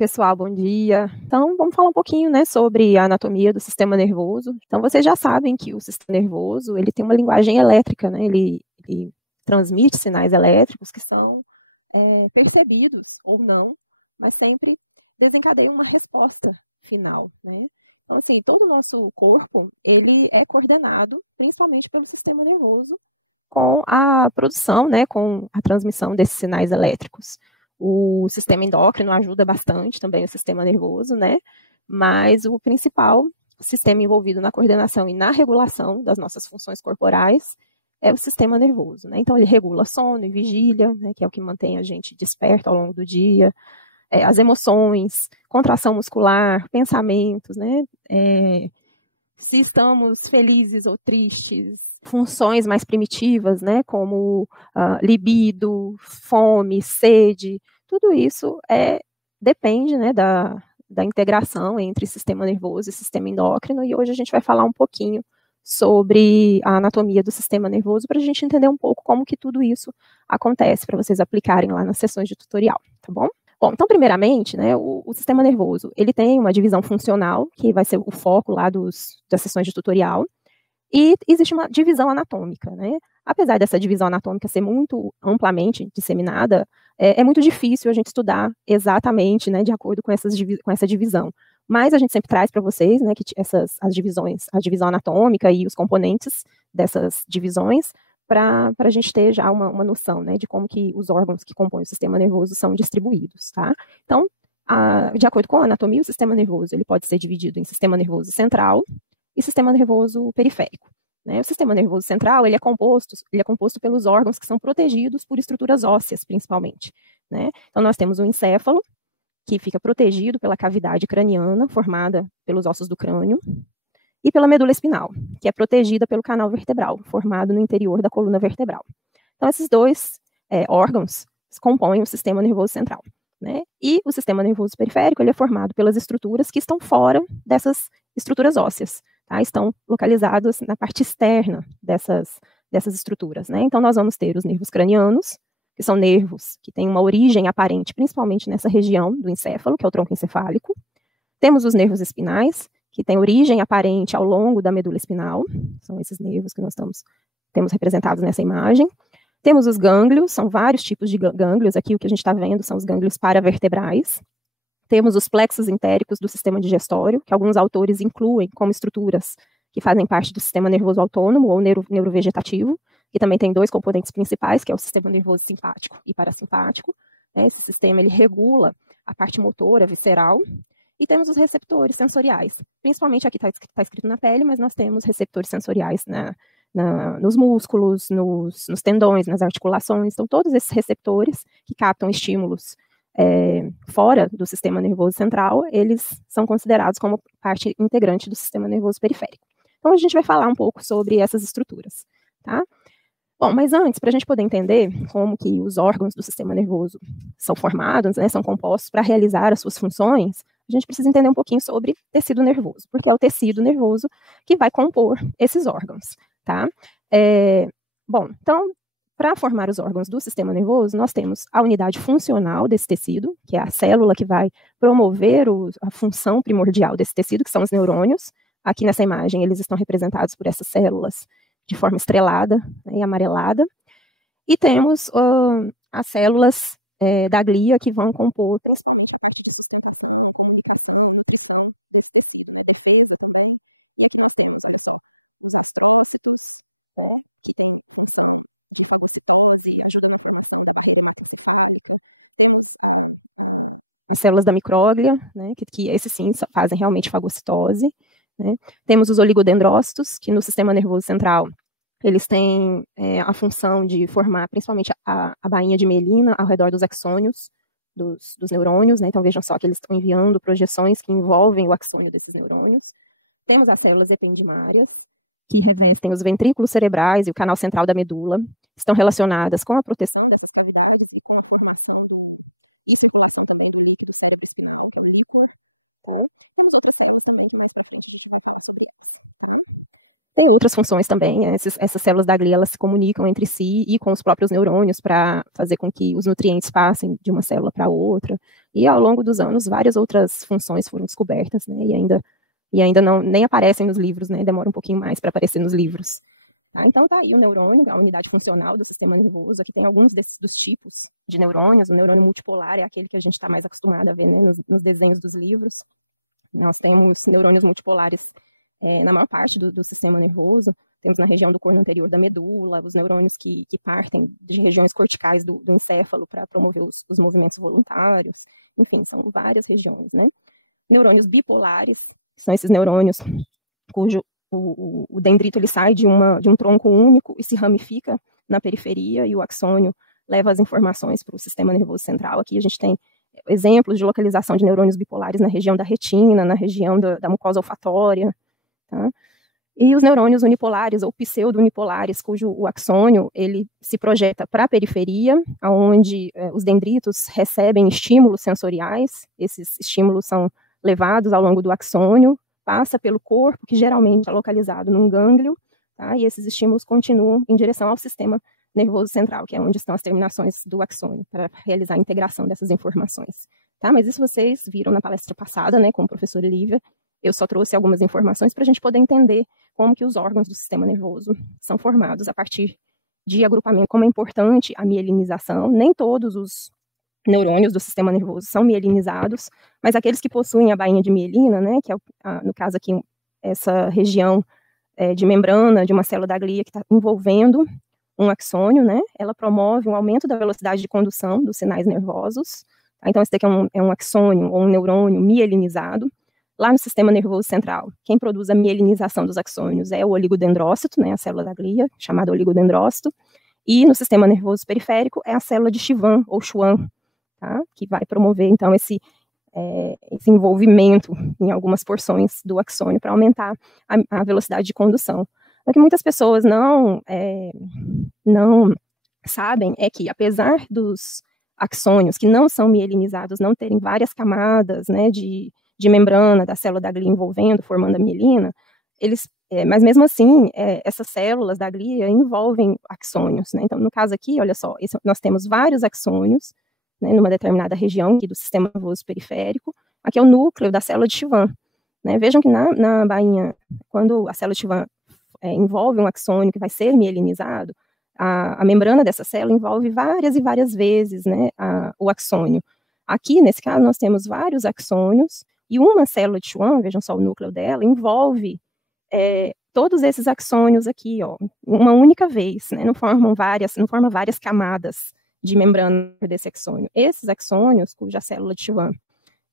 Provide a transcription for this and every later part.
pessoal, bom dia. Então, vamos falar um pouquinho, né, sobre a anatomia do sistema nervoso. Então, vocês já sabem que o sistema nervoso, ele tem uma linguagem elétrica, né, ele transmite sinais elétricos que são percebidos ou não, mas sempre desencadeiam uma resposta final, né. Então, assim, todo o nosso corpo, ele é coordenado principalmente pelo sistema nervoso com a produção, né, com a transmissão desses sinais elétricos. O sistema endócrino ajuda bastante também o sistema nervoso, né? Mas o principal sistema envolvido na coordenação e na regulação das nossas funções corporais é o sistema nervoso, né? Então ele regula sono e vigília, né, que é o que mantém a gente desperto ao longo do dia, as emoções, contração muscular, pensamentos, né? Se estamos felizes ou tristes, funções mais primitivas, né, como libido, fome, sede, tudo isso depende, né, da integração entre sistema nervoso e sistema endócrino, e hoje a gente vai falar um pouquinho sobre a anatomia do sistema nervoso para a gente entender um pouco como que tudo isso acontece, para vocês aplicarem lá nas sessões de tutorial, tá bom? Bom, então, primeiramente, né, o sistema nervoso, ele tem uma divisão funcional, que vai ser o foco lá das sessões de tutorial, e existe uma divisão anatômica, né? Apesar dessa divisão anatômica ser muito amplamente disseminada, é muito difícil a gente estudar exatamente, né, de acordo com essa divisão. Mas a gente sempre traz para vocês, né, que as divisões, a divisão anatômica e os componentes dessas divisões, para a gente ter já uma noção, né, de como que os órgãos que compõem o sistema nervoso são distribuídos, tá? Então, de acordo com a anatomia, o sistema nervoso ele pode ser dividido em sistema nervoso central e sistema nervoso periférico, né? O sistema nervoso central ele é composto pelos órgãos que são protegidos por estruturas ósseas, principalmente, né? Então, nós temos o encéfalo, que fica protegido pela cavidade craniana, formada pelos ossos do crânio, e pela medula espinal, que é protegida pelo canal vertebral, formado no interior da coluna vertebral. Então, esses dois órgãos compõem o sistema nervoso central, né? E o sistema nervoso periférico ele é formado pelas estruturas que estão fora dessas estruturas ósseas, tá? Estão localizados na parte externa dessas estruturas, né? Então, nós vamos ter os nervos cranianos, que são nervos que têm uma origem aparente, principalmente nessa região do encéfalo, que é o tronco encefálico. Temos os nervos espinais, que têm origem aparente ao longo da medula espinal, são esses nervos que nós temos representados nessa imagem. Temos os gânglios, são vários tipos de gânglios, aqui o que a gente está vendo são os gânglios paravertebrais. Temos os plexos entéricos do sistema digestório, que alguns autores incluem como estruturas que fazem parte do sistema nervoso autônomo ou neurovegetativo, que também tem dois componentes principais, que é o sistema nervoso simpático e parasimpático. Esse sistema ele regula a parte motora, visceral. E temos os receptores sensoriais, principalmente aqui está escrito na pele, mas nós temos receptores sensoriais nos músculos, nos tendões, nas articulações. Então, todos esses receptores que captam estímulos fora do sistema nervoso central, eles são considerados como parte integrante do sistema nervoso periférico. Então, a gente vai falar um pouco sobre essas estruturas, tá? Bom, mas antes, para a gente poder entender como que os órgãos do sistema nervoso são formados, né, são compostos para realizar as suas funções, a gente precisa entender um pouquinho sobre tecido nervoso, porque é o tecido nervoso que vai compor esses órgãos, tá? Bom, então, para formar os órgãos do sistema nervoso, nós temos a unidade funcional desse tecido, que é a célula que vai promover a função primordial desse tecido, que são os neurônios. Aqui nessa imagem, eles estão representados por essas células de forma estrelada, né, e amarelada. E temos as células da glia que vão compor principalmente a parte de células da micróglia, né, que esses sim fazem realmente fagocitose, né. Temos os oligodendrócitos, que no sistema nervoso central eles têm a função de formar principalmente a bainha de mielina ao redor dos axônios dos neurônios, né? Então vejam só que eles estão enviando projeções que envolvem o axônio desses neurônios. Temos as células ependimárias, que revestem os ventrículos cerebrais e o canal central da medula, estão relacionadas com a proteção dessas cavidades e com a formação e circulação também do líquido cerebroespinal, que é o líquor. Temos outras células também que mais para frente a gente vai falar sobre elas, tá? Tem outras funções também, essas células da glia, elas se comunicam entre si e com os próprios neurônios para fazer com que os nutrientes passem de uma célula para outra, e ao longo dos anos, várias outras funções foram descobertas, né, e ainda não, nem aparecem nos livros, né, demora um pouquinho mais para aparecer nos livros. Tá? Então tá aí o neurônio, a unidade funcional do sistema nervoso. Aqui tem alguns dos tipos de neurônios. O neurônio multipolar é aquele que a gente está mais acostumado a ver, né, nos desenhos dos livros. Nós temos neurônios multipolares na maior parte do sistema nervoso. Temos na região do corno anterior da medula, os neurônios que partem de regiões corticais do encéfalo para promover os movimentos voluntários. Enfim, são várias regiões, né? Neurônios bipolares são esses neurônios cujo o dendrito ele sai de um tronco único e se ramifica na periferia, e o axônio leva as informações para o sistema nervoso central. Aqui a gente tem exemplos de localização de neurônios bipolares na região da retina, na região da mucosa olfatória. Tá? E os neurônios unipolares ou pseudo-unipolares, cujo o axônio ele se projeta para a periferia, onde os dendritos recebem estímulos sensoriais. Esses estímulos são levados ao longo do axônio, passa pelo corpo, que geralmente é localizado num gânglio, tá? E esses estímulos continuam em direção ao sistema nervoso central, que é onde estão as terminações do axônio, para realizar a integração dessas informações. Tá? Mas isso vocês viram na palestra passada, né, com o professor Lívia. Eu só trouxe algumas informações para a gente poder entender como que os órgãos do sistema nervoso são formados a partir de agrupamento, como é importante a mielinização. Nem todos os neurônios do sistema nervoso são mielinizados, mas aqueles que possuem a bainha de mielina, né, que é, no caso aqui, essa região de membrana de uma célula da glia que está envolvendo um axônio, né, ela promove um aumento da velocidade de condução dos sinais nervosos. Tá? Então, esse daqui é um axônio ou um neurônio mielinizado. Lá no sistema nervoso central, quem produz a mielinização dos axônios é o oligodendrócito, né, a célula da glia, chamada oligodendrócito, e no sistema nervoso periférico é a célula de Schwann, ou Schwann, tá? Que vai promover, então, esse envolvimento em algumas porções do axônio para aumentar a velocidade de condução. O que muitas pessoas não sabem é que, apesar dos axônios que não são mielinizados não terem várias camadas, né, de membrana da célula da glia envolvendo, formando a mielina, mas mesmo assim, essas células da glia envolvem axônios, né? Então, no caso aqui, olha só, nós temos vários axônios, né, numa determinada região aqui do sistema nervoso periférico. Aqui é o núcleo da célula de Schwann. Né? Vejam que na bainha, quando a célula de Schwann envolve um axônio que vai ser mielinizado, a membrana dessa célula envolve várias e várias vezes, né, o axônio. Aqui, nesse caso, nós temos vários axônios, e uma célula de Schwann, vejam só o núcleo dela, envolve todos esses axônios aqui, ó, uma única vez, né, não forma várias camadas de membrana desse axônio. Esses axônios, cuja célula de Schwann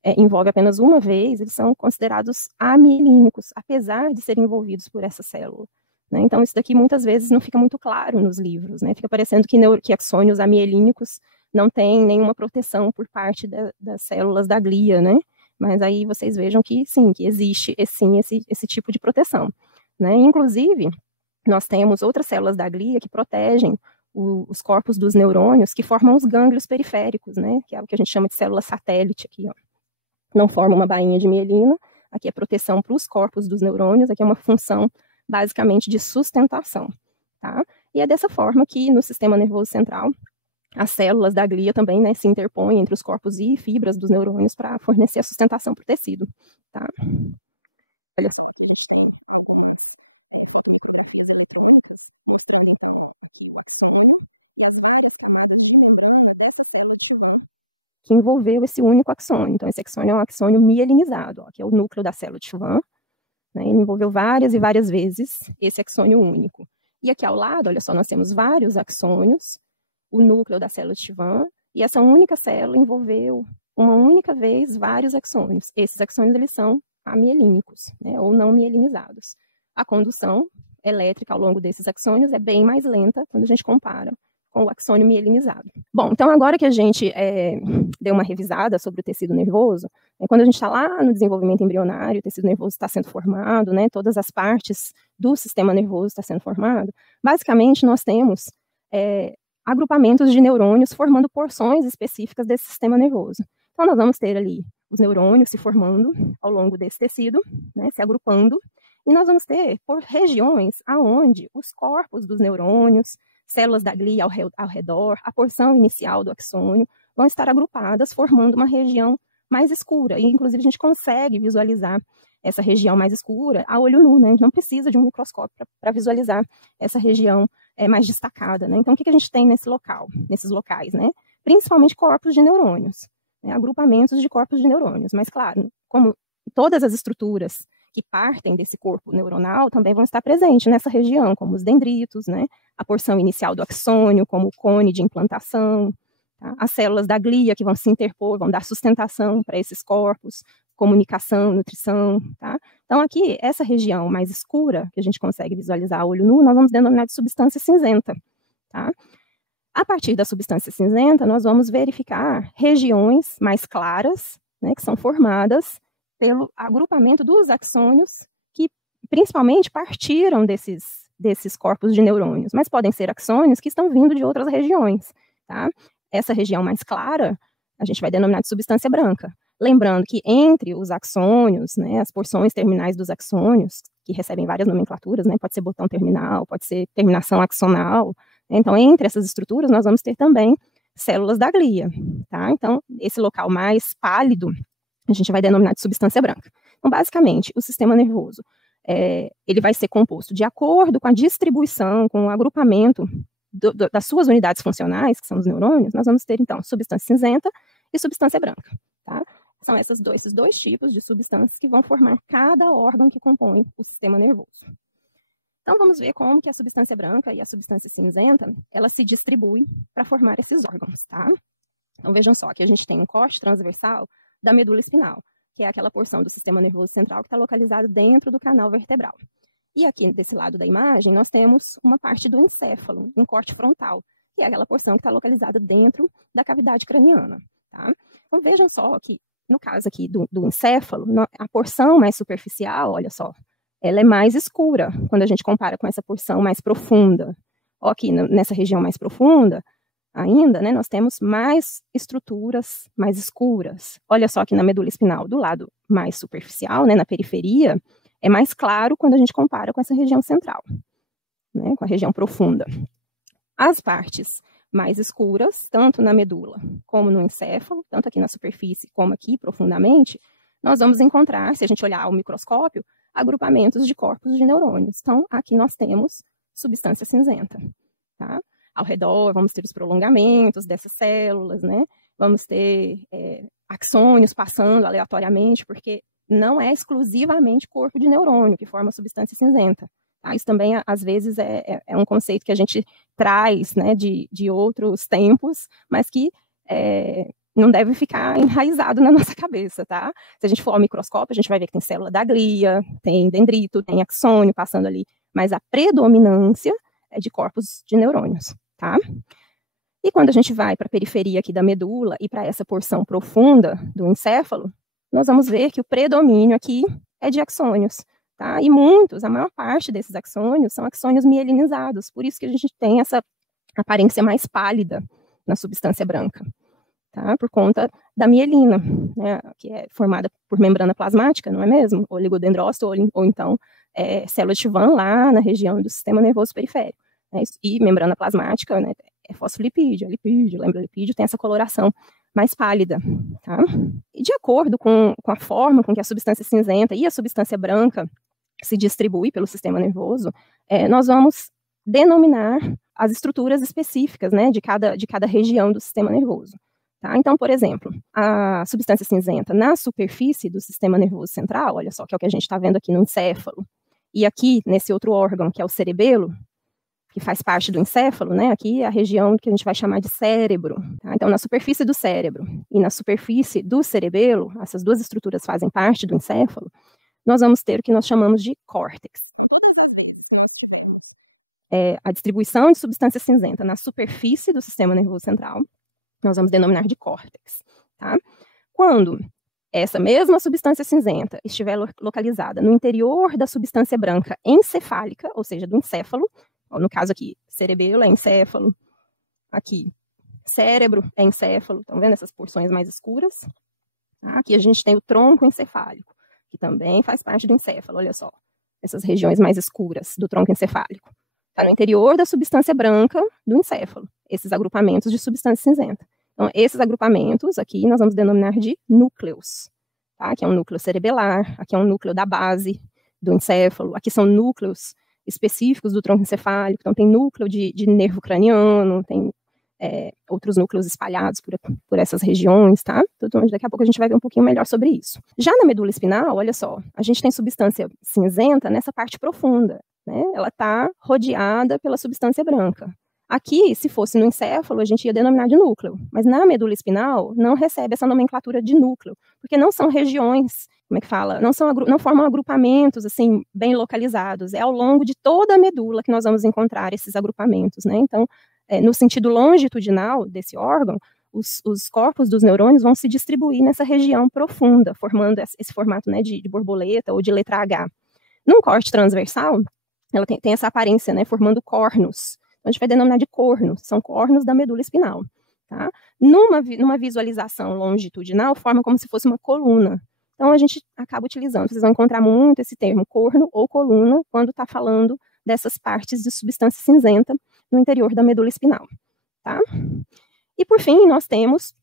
envolve apenas uma vez, eles são considerados amielínicos, apesar de serem envolvidos por essa célula. Né? Então, isso daqui muitas vezes não fica muito claro nos livros, né? Fica parecendo que axônios amielínicos não têm nenhuma proteção por parte das células da glia, né? Mas aí vocês vejam que sim, que existe esse tipo de proteção. Né? Inclusive, nós temos outras células da glia que protegem os corpos dos neurônios que formam os gânglios periféricos, né? Que é o que a gente chama de célula satélite aqui, ó. Não forma uma bainha de mielina, aqui é proteção para os corpos dos neurônios, aqui é uma função basicamente de sustentação, tá? E é dessa forma que no sistema nervoso central, as células da glia também, né, se interpõem entre os corpos e fibras dos neurônios para fornecer a sustentação para o tecido, tá? Olha. Que envolveu esse único axônio. Então, esse axônio é um axônio mielinizado, ó, que é o núcleo da célula de Schwann. Né, ele envolveu várias e várias vezes esse axônio único. E aqui ao lado, olha só, nós temos vários axônios, o núcleo da célula de Schwann, e essa única célula envolveu uma única vez vários axônios. Esses axônios, eles são amielínicos, né, ou não mielinizados. A condução elétrica ao longo desses axônios é bem mais lenta quando a gente compara com o axônio mielinizado. Bom, então agora que a gente deu uma revisada sobre o tecido nervoso, quando a gente está lá no desenvolvimento embrionário, o tecido nervoso está sendo formado, né, todas as partes do sistema nervoso estão sendo formado, basicamente nós temos agrupamentos de neurônios formando porções específicas desse sistema nervoso. Então nós vamos ter ali os neurônios se formando ao longo desse tecido, né, se agrupando, E nós vamos ter por regiões aonde os corpos dos neurônios, células da glia ao redor, a porção inicial do axônio, vão estar agrupadas, formando uma região mais escura. E, inclusive, a gente consegue visualizar essa região mais escura a olho nu, né? A gente não precisa de um microscópio para visualizar essa região mais destacada, né? Então, o que a gente tem nesses locais, né? Principalmente corpos de neurônios, né? Agrupamentos de corpos de neurônios. Mas, claro, como todas as estruturas que partem desse corpo neuronal também vão estar presentes nessa região, como os dendritos, né? A porção inicial do axônio, como o cone de implantação, tá? As células da glia que vão se interpor, vão dar sustentação para esses corpos, comunicação, nutrição, tá? Então, aqui, essa região mais escura, que a gente consegue visualizar a olho nu, nós vamos denominar de substância cinzenta, tá? A partir da substância cinzenta, nós vamos verificar regiões mais claras, né, que são formadas pelo agrupamento dos axônios, que principalmente partiram desses corpos de neurônios, mas podem ser axônios que estão vindo de outras regiões, tá? Essa região mais clara, a gente vai denominar de substância branca. Lembrando que entre os axônios, né, as porções terminais dos axônios, que recebem várias nomenclaturas, né, pode ser botão terminal, pode ser terminação axonal, né, então entre essas estruturas nós vamos ter também células da glia, tá? Então, esse local mais pálido, a gente vai denominar de substância branca. Então, basicamente, o sistema nervoso, ele vai ser composto de acordo com a distribuição, com o agrupamento das suas unidades funcionais, que são os neurônios, nós vamos ter, então, substância cinzenta e substância branca, tá? São esses dois tipos de substâncias que vão formar cada órgão que compõe o sistema nervoso. Então, vamos ver como que a substância branca e a substância cinzenta, ela se distribui para formar esses órgãos, tá? Então, vejam só que a gente tem um corte transversal da medula espinal, que é aquela porção do sistema nervoso central que está localizada dentro do canal vertebral. E aqui, desse lado da imagem, nós temos uma parte do encéfalo, um corte frontal, que é aquela porção que está localizada dentro da cavidade craniana, tá? Então, vejam só que, no caso aqui do encéfalo, a porção mais superficial, olha só, ela é mais escura quando a gente compara com essa porção mais profunda. Ó, aqui nessa região mais profunda, ainda, né, nós temos mais estruturas mais escuras. Olha só aqui na medula espinal, do lado mais superficial, né, na periferia, é mais claro quando a gente compara com essa região central, né, com a região profunda. As partes mais escuras, tanto na medula como no encéfalo, tanto aqui na superfície como aqui profundamente, nós vamos encontrar, se a gente olhar ao microscópio, agrupamentos de corpos de neurônios. Então, aqui nós temos substância cinzenta, tá? Ao redor, vamos ter os prolongamentos dessas células, né? Vamos ter axônios passando aleatoriamente, porque não é exclusivamente corpo de neurônio que forma a substância cinzenta. Tá? Isso também, às vezes, é um conceito que a gente traz, né, de outros tempos, mas que não deve ficar enraizado na nossa cabeça, tá? Se a gente for ao microscópio, a gente vai ver que tem célula da glia, tem dendrito, tem axônio passando ali, mas a predominância é de corpos de neurônios, tá? E quando a gente vai para a periferia aqui da medula e para essa porção profunda do encéfalo, nós vamos ver que o predomínio aqui é de axônios, tá? E a maior parte desses axônios são axônios mielinizados, por isso que a gente tem essa aparência mais pálida na substância branca, tá? Por conta da mielina, né? Que é formada por membrana plasmática, não é mesmo? Oligodendrócito, ou então célula de Schwann lá na região do sistema nervoso periférico. Né? E membrana plasmática, né? É fosfolipídio, lipídio, lembra lipídio, tem essa coloração mais pálida, tá? E de acordo com a forma com que a substância cinzenta e a substância branca se distribui pelo sistema nervoso, nós vamos denominar as estruturas específicas, né, de cada região do sistema nervoso. Tá? Então, por exemplo, a substância cinzenta na superfície do sistema nervoso central, olha só, que é o que a gente está vendo aqui no encéfalo, e aqui nesse outro órgão, que é o cerebelo, que faz parte do encéfalo, né? Aqui é a região que a gente vai chamar de cérebro. Tá? Então, na superfície do cérebro e na superfície do cerebelo, essas duas estruturas fazem parte do encéfalo, nós vamos ter o que nós chamamos de córtex. A distribuição de substância cinzenta na superfície do sistema nervoso central, nós vamos denominar de córtex. Tá? Quando essa mesma substância cinzenta estiver localizada no interior da substância branca encefálica, ou seja, do encéfalo, no caso aqui, cerebelo é encéfalo, aqui, cérebro é encéfalo, estão vendo essas porções mais escuras? Aqui a gente tem o tronco encefálico, que também faz parte do encéfalo, olha só. essas regiões mais escuras do tronco encefálico. Está no interior da substância branca do encéfalo, esses agrupamentos de substância cinzenta. Então, esses agrupamentos aqui nós vamos denominar de núcleos. Tá? Aqui é um núcleo cerebelar, aqui é um núcleo da base do encéfalo, aqui são núcleos específicos do tronco encefálico, então tem núcleo de nervo craniano, tem outros núcleos espalhados por essas regiões, tá? Então, daqui a pouco a gente vai ver um pouquinho melhor sobre isso. Já na medula espinhal, olha só, a gente tem substância cinzenta nessa parte profunda, né? Ela está rodeada pela substância branca. Aqui, se fosse no encéfalo, a gente ia denominar de núcleo, mas na medula espinal não recebe essa nomenclatura de núcleo, porque não são regiões, como é que fala? Não formam agrupamentos assim bem localizados. É ao longo de toda a medula que nós vamos encontrar esses agrupamentos, né? Então, no sentido longitudinal desse órgão, os corpos dos neurônios vão se distribuir nessa região profunda, formando esse formato, né, de borboleta ou de letra H. Num corte transversal, ela tem essa aparência, né, formando cornos. Então, a gente vai denominar de cornos, são cornos da medula espinal. Tá? Numa visualização longitudinal, forma como se fosse uma coluna. Então, a gente acaba utilizando, vocês vão encontrar muito esse termo corno ou coluna, quando está falando dessas partes de substância cinzenta no interior da medula espinal. Tá? E, por fim, nós temos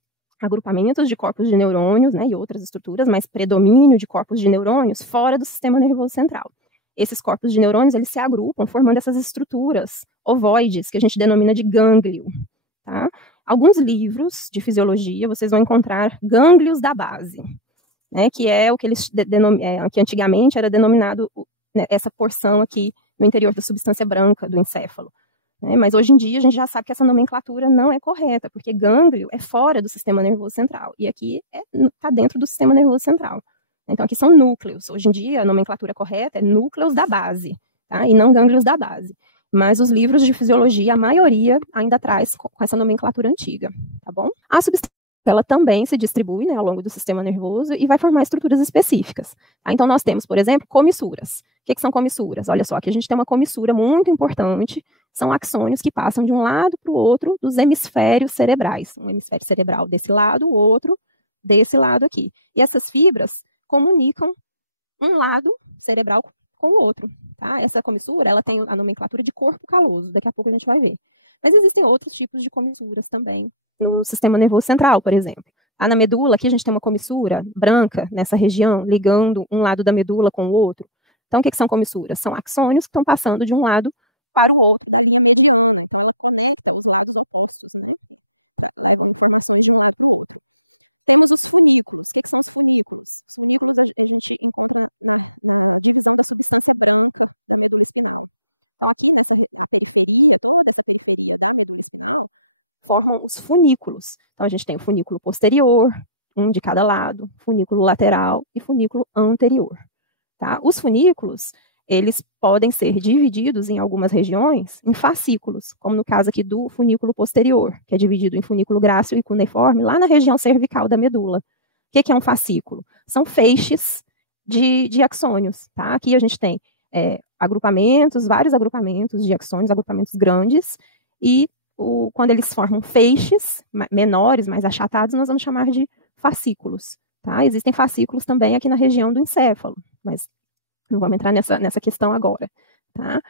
agrupamentos de corpos de neurônios, né, e outras estruturas, mas predomínio de corpos de neurônios fora do sistema nervoso central. Esses corpos de neurônios, eles se agrupam, formando essas estruturas ovoides, que a gente denomina de gânglio. Tá? Alguns livros de fisiologia, vocês vão encontrar gânglios da base, né, que é o que eles que antigamente era denominado, né, essa porção aqui no interior da substância branca do encéfalo. Né, mas hoje em dia a gente já sabe que essa nomenclatura não é correta, porque gânglio é fora do sistema nervoso central, e aqui está dentro do sistema nervoso central. Então, aqui são núcleos. Hoje em dia, a nomenclatura correta é núcleos da base, tá? E não gânglios da base. Mas os livros de fisiologia, a maioria ainda traz com essa nomenclatura antiga, tá bom? A substância, ela também se distribui, né, ao longo do sistema nervoso e vai formar estruturas específicas. Tá? Então, nós temos, por exemplo, comissuras. O que são comissuras? Olha só, aqui a gente tem uma comissura muito importante, são axônios que passam de um lado para o outro dos hemisférios cerebrais. Um hemisfério cerebral desse lado, o outro desse lado aqui. E essas fibras comunicam um lado cerebral com o outro. Tá? Essa comissura, ela tem a nomenclatura de corpo caloso, daqui a pouco a gente vai ver. Mas existem outros tipos de comissuras também, no sistema nervoso central, por exemplo. Na medula, aqui a gente tem uma comissura branca nessa região, ligando um lado da medula com o outro. Então, o que são comissuras? São axônios que estão passando de um lado para o outro da linha mediana. Então, informações de um lado para o outro. Temos os folículos. O que são os folículos? Os folículos a gente encontra na divisão da substância branca. Formam os funículos. Então, a gente tem o funículo posterior, um de cada lado, funículo lateral e funículo anterior. Tá? Os funículos, eles podem ser divididos em algumas regiões em fascículos, como no caso aqui do funículo posterior, que é dividido em funículo grácil e cuneiforme, lá na região cervical da medula. O que é um fascículo? São feixes de axônios. Tá? Aqui a gente tem agrupamentos, vários agrupamentos de axônios, agrupamentos grandes, e quando eles formam feixes menores, mais achatados, nós vamos chamar de fascículos. Tá? Existem fascículos também aqui na região do encéfalo, mas não vamos entrar nessa questão agora. Tá?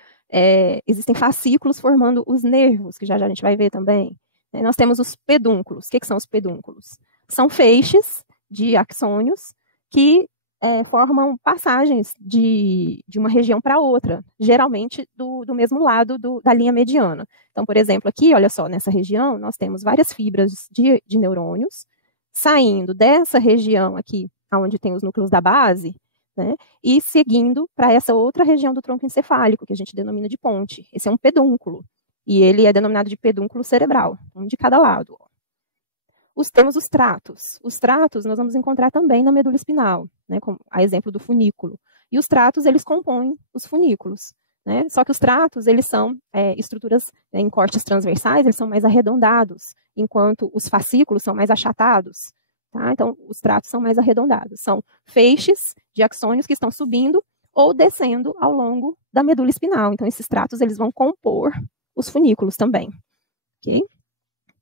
Existem fascículos formando os nervos, que já a gente vai ver também. Nós temos os pedúnculos. O que são os pedúnculos? São feixes de axônios que formam passagens de uma região para outra, geralmente do mesmo lado da linha mediana. Então, por exemplo, aqui, olha só, nessa região, nós temos várias fibras de neurônios saindo dessa região aqui, onde tem os núcleos da base, né, e seguindo para essa outra região do tronco encefálico, que a gente denomina de ponte. Esse é um pedúnculo, e ele é denominado de pedúnculo cerebral, um de cada lado. Temos os tratos. Os tratos nós vamos encontrar também na medula espinal, né, como a exemplo do funículo. E os tratos, eles compõem os funículos. Né? Só que os tratos, eles são estruturas em cortes transversais, eles são mais arredondados, enquanto os fascículos são mais achatados. Tá? Então, os tratos são mais arredondados. São feixes de axônios que estão subindo ou descendo ao longo da medula espinal. Então, esses tratos, eles vão compor os funículos também. Okay?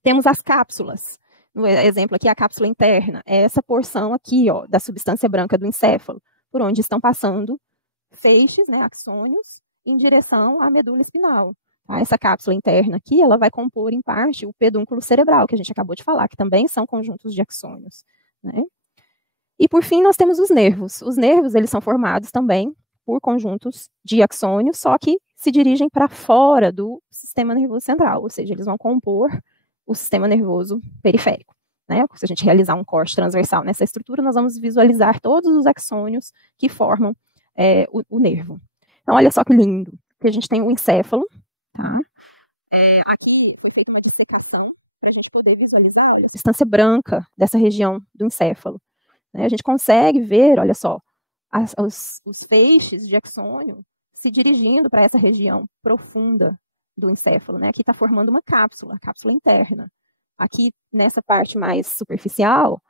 Temos as cápsulas. No exemplo aqui, a cápsula interna é essa porção aqui, ó, da substância branca do encéfalo, por onde estão passando feixes, né, axônios, em direção à medula espinal. Tá? Essa cápsula interna aqui, ela vai compor, em parte, o pedúnculo cerebral, que a gente acabou de falar, que também são conjuntos de axônios. Né? E, por fim, nós temos os nervos. Os nervos, eles são formados também por conjuntos de axônios, só que se dirigem para fora do sistema nervoso central, ou seja, eles vão compor o sistema nervoso periférico. Né? Se a gente realizar um corte transversal nessa estrutura, nós vamos visualizar todos os axônios que formam o nervo. Então, olha só que lindo, que a gente tem o encéfalo, tá? Aqui foi feita uma dissecação para a gente poder visualizar, olha, a substância branca dessa região do encéfalo. Né? A gente consegue ver, olha só, os feixes de axônio se dirigindo para essa região profunda do encéfalo. Né? Aqui está formando uma cápsula, a cápsula interna. Aqui, nessa parte mais superficial,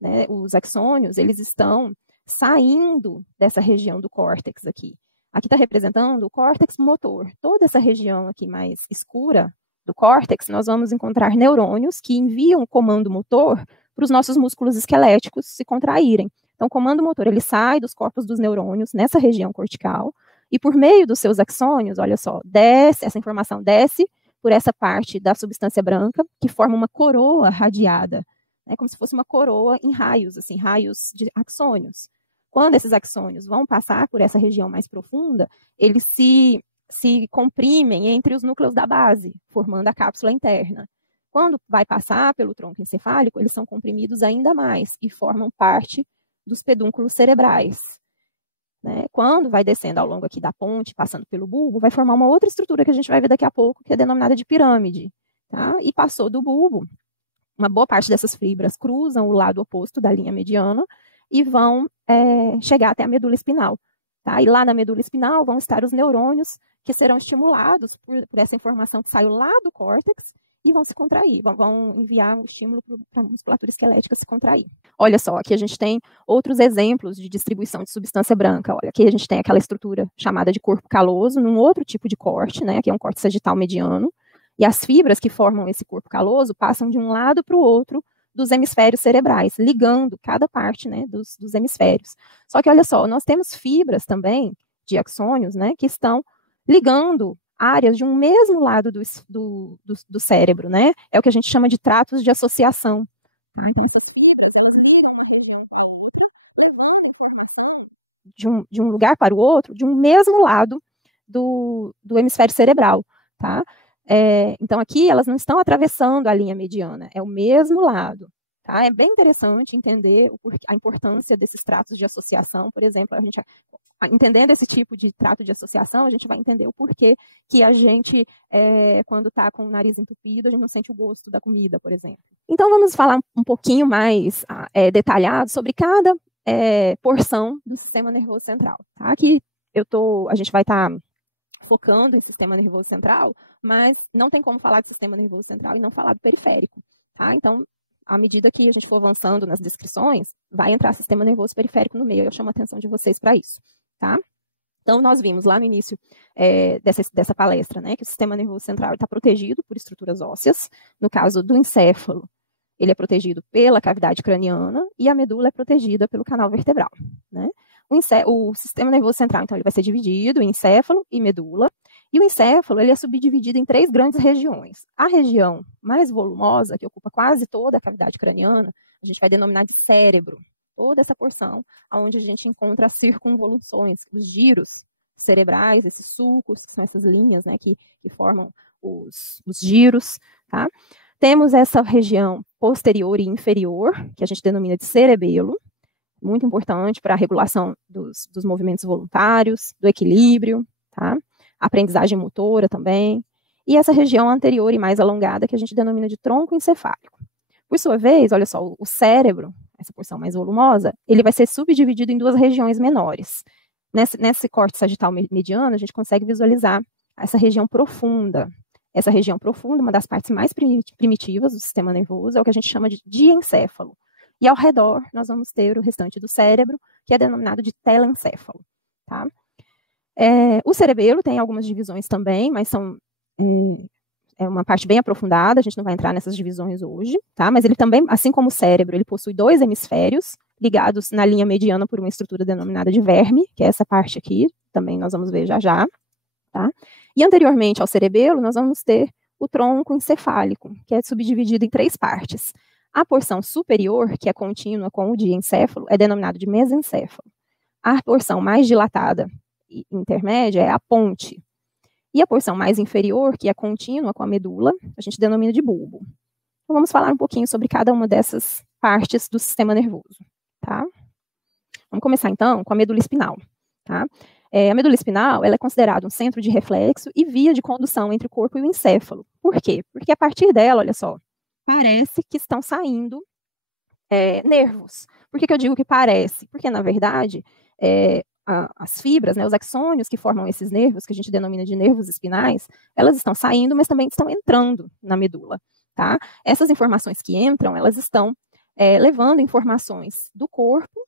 né, os axônios, eles estão saindo dessa região do córtex aqui. Aqui está representando o córtex motor. Toda essa região aqui mais escura do córtex, nós vamos encontrar neurônios que enviam o comando motor para os nossos músculos esqueléticos se contraírem. Então, o comando motor, ele sai dos corpos dos neurônios nessa região cortical e por meio dos seus axônios, olha só, essa informação desce por essa parte da substância branca, que forma uma coroa radiada, né, como se fosse uma coroa em raios, assim, raios de axônios. Quando esses axônios vão passar por essa região mais profunda, eles se comprimem entre os núcleos da base, formando a cápsula interna. Quando vai passar pelo tronco encefálico, eles são comprimidos ainda mais e formam parte dos pedúnculos cerebrais. Né? Quando vai descendo ao longo aqui da ponte, passando pelo bulbo, vai formar uma outra estrutura que a gente vai ver daqui a pouco, que é denominada de pirâmide. Tá? E passou do bulbo, uma boa parte dessas fibras cruzam o lado oposto da linha mediana e vão chegar até a medula espinal. Tá? E lá na medula espinal vão estar os neurônios que serão estimulados por essa informação que saiu lá do córtex e vão se contrair, vão enviar o estímulo para a musculatura esquelética se contrair. Olha só, aqui a gente tem outros exemplos de distribuição de substância branca. Olha, aqui a gente tem aquela estrutura chamada de corpo caloso, num outro tipo de corte, né? Aqui é um corte sagital mediano, e as fibras que formam esse corpo caloso passam de um lado para o outro dos hemisférios cerebrais, ligando cada parte, né, dos hemisférios. Só que olha só, nós temos fibras também de axônios, né, que estão ligando áreas de um mesmo lado do cérebro, né? É o que a gente chama de tratos de associação. Tá? Então, essas fibras, elas ligam uma região para a outra, levando informação de um lugar para o outro, de um mesmo lado do hemisfério cerebral, tá? Então, aqui elas não estão atravessando a linha mediana, é o mesmo lado. Tá? É bem interessante entender a importância desses tratos de associação. Por exemplo, entendendo esse tipo de trato de associação, a gente vai entender o porquê que a gente, quando está com o nariz entupido, a gente não sente o gosto da comida, por exemplo. Então, vamos falar um pouquinho mais detalhado sobre cada porção do sistema nervoso central. Tá? Aqui a gente vai estar focando em sistema nervoso central, mas não tem como falar do sistema nervoso central e não falar do periférico. Tá? Então, à medida que a gente for avançando nas descrições, vai entrar sistema nervoso periférico no meio. Eu chamo a atenção de vocês para isso. Tá? Então, nós vimos lá no início dessa palestra, né, que o sistema nervoso central está protegido por estruturas ósseas. No caso do encéfalo, ele é protegido pela cavidade craniana e a medula é protegida pelo canal vertebral. Né? O sistema nervoso central, então, ele vai ser dividido em encéfalo e medula. E o encéfalo, ele é subdividido em 3 grandes regiões. A região mais volumosa, que ocupa quase toda a cavidade craniana, a gente vai denominar de cérebro. Toda essa porção, onde a gente encontra as circunvoluções, os giros cerebrais, esses sulcos, que são essas linhas, né, que formam os giros. Tá? Temos essa região posterior e inferior, que a gente denomina de cerebelo, muito importante para a regulação dos movimentos voluntários, do equilíbrio, tá? Aprendizagem motora também, e essa região anterior e mais alongada que a gente denomina de tronco encefálico. Por sua vez, olha só, o cérebro, essa porção mais volumosa, ele vai ser subdividido em 2 regiões menores. Nesse corte sagital mediano, a gente consegue visualizar essa região profunda. Essa região profunda, uma das partes mais primitivas do sistema nervoso, é o que a gente chama de diencéfalo. E ao redor, nós vamos ter o restante do cérebro, que é denominado de telencéfalo. Tá? O cerebelo tem algumas divisões também, mas é uma parte bem aprofundada, a gente não vai entrar nessas divisões hoje, tá? Mas ele também, assim como o cérebro, ele possui 2 hemisférios ligados na linha mediana por uma estrutura denominada de verme, que é essa parte aqui, também nós vamos ver já já, tá? E anteriormente ao cerebelo, nós vamos ter o tronco encefálico, que é subdividido em 3 partes. A porção superior, que é contínua com o diencéfalo, é denominado de mesencéfalo. A porção mais dilatada e intermédia é a ponte. E a porção mais inferior, que é contínua com a medula, a gente denomina de bulbo. Então, vamos falar um pouquinho sobre cada uma dessas partes do sistema nervoso, tá? Vamos começar, então, com a medula espinal, tá? A medula espinal, ela é considerada um centro de reflexo e via de condução entre o corpo e o encéfalo. Por quê? Porque a partir dela, olha só, parece que estão saindo nervos. Por que eu digo que parece? Porque, na verdade, as fibras, né, os axônios que formam esses nervos, que a gente denomina de nervos espinais, elas estão saindo, mas também estão entrando na medula, tá? Essas informações que entram, elas estão levando informações do corpo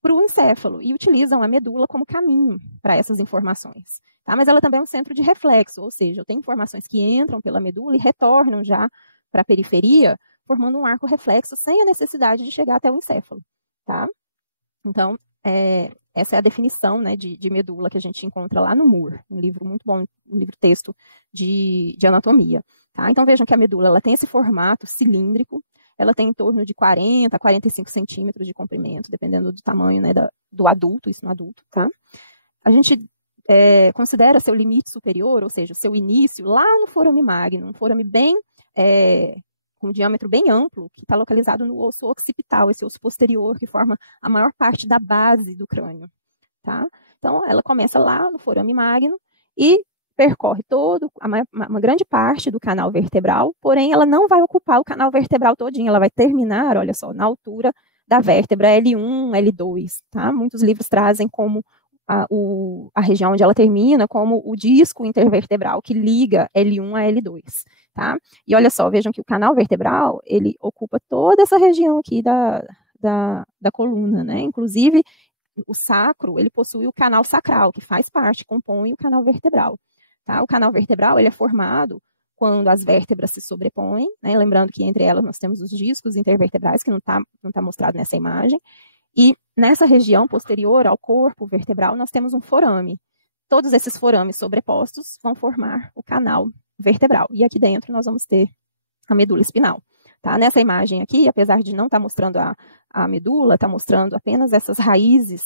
para o encéfalo e utilizam a medula como caminho para essas informações, tá? Mas ela também é um centro de reflexo, ou seja, eu tenho informações que entram pela medula e retornam já para a periferia, formando um arco reflexo sem a necessidade de chegar até o encéfalo, tá? Então, essa é a definição, né, de medula que a gente encontra lá no Moore, um livro muito bom, um livro-texto de anatomia, tá? Então, vejam que a medula ela tem esse formato cilíndrico, ela tem em torno de 40 a 45 centímetros de comprimento, dependendo do tamanho, né, do adulto, isso no adulto, tá? A gente considera seu limite superior, ou seja, o seu início, lá no forame magnum, um forame bem, com um diâmetro bem amplo, que está localizado no osso occipital, esse osso posterior, que forma a maior parte da base do crânio, tá? Então, ela começa lá no forame magnum e percorre uma grande parte do canal vertebral, porém ela não vai ocupar o canal vertebral todinho, ela vai terminar, olha só, na altura da vértebra L1, L2, tá? Muitos livros trazem como a região onde ela termina como o disco intervertebral que liga L1 a L2, tá? E olha só, vejam que o canal vertebral, ele ocupa toda essa região aqui da coluna, né? Inclusive, o sacro, ele possui o canal sacral, que faz parte, compõe o canal vertebral. Tá? O canal vertebral ele é formado quando as vértebras se sobrepõem, né? Lembrando que entre elas nós temos os discos intervertebrais, que não tá mostrado nessa imagem, e nessa região posterior ao corpo vertebral nós temos um forame. Todos esses forames sobrepostos vão formar o canal vertebral, e aqui dentro nós vamos ter a medula espinal. Tá? Nessa imagem aqui, apesar de não estar mostrando a medula, está mostrando apenas essas raízes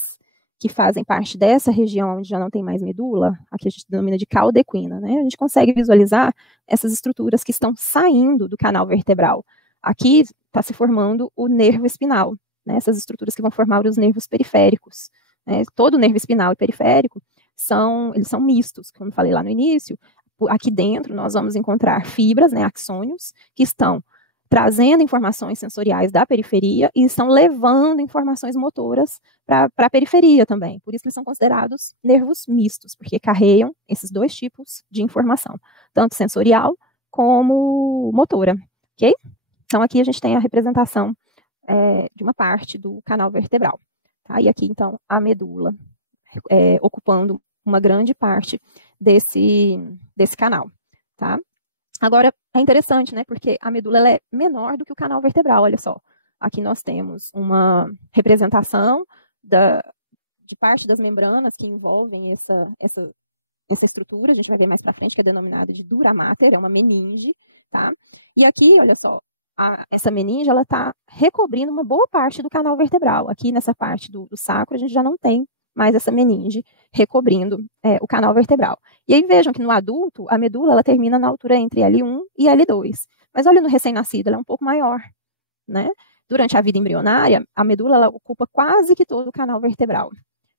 que fazem parte dessa região onde já não tem mais medula, aqui a gente denomina de cauda equina, né? A gente consegue visualizar essas estruturas que estão saindo do canal vertebral. Aqui está se formando o nervo espinal, né? Essas estruturas que vão formar os nervos periféricos, né? Todo nervo espinal e periférico eles são mistos, como eu falei lá no início. Aqui dentro nós vamos encontrar fibras, né, axônios, que estão trazendo informações sensoriais da periferia e estão levando informações motoras para a periferia também. Por isso eles são considerados nervos mistos, porque carregam esses 2 tipos de informação, tanto sensorial como motora, ok? Então aqui a gente tem a representação de uma parte do canal vertebral, tá? E aqui então a medula ocupando uma grande parte desse canal, tá? Agora, é interessante, né, porque a medula ela é menor do que o canal vertebral, olha só. Aqui nós temos uma representação de parte das membranas que envolvem essa estrutura, a gente vai ver mais para frente, que é denominada de dura mater, é uma meninge, tá? E aqui, olha só, essa meninge, ela está recobrindo uma boa parte do canal vertebral. Aqui nessa parte do sacro, a gente já não tem mais essa meninge recobrindo o canal vertebral. E aí vejam que no adulto, a medula ela termina na altura entre L1 e L2. Mas olha no recém-nascido, ela é um pouco maior, né? Durante a vida embrionária, a medula ela ocupa quase que todo o canal vertebral.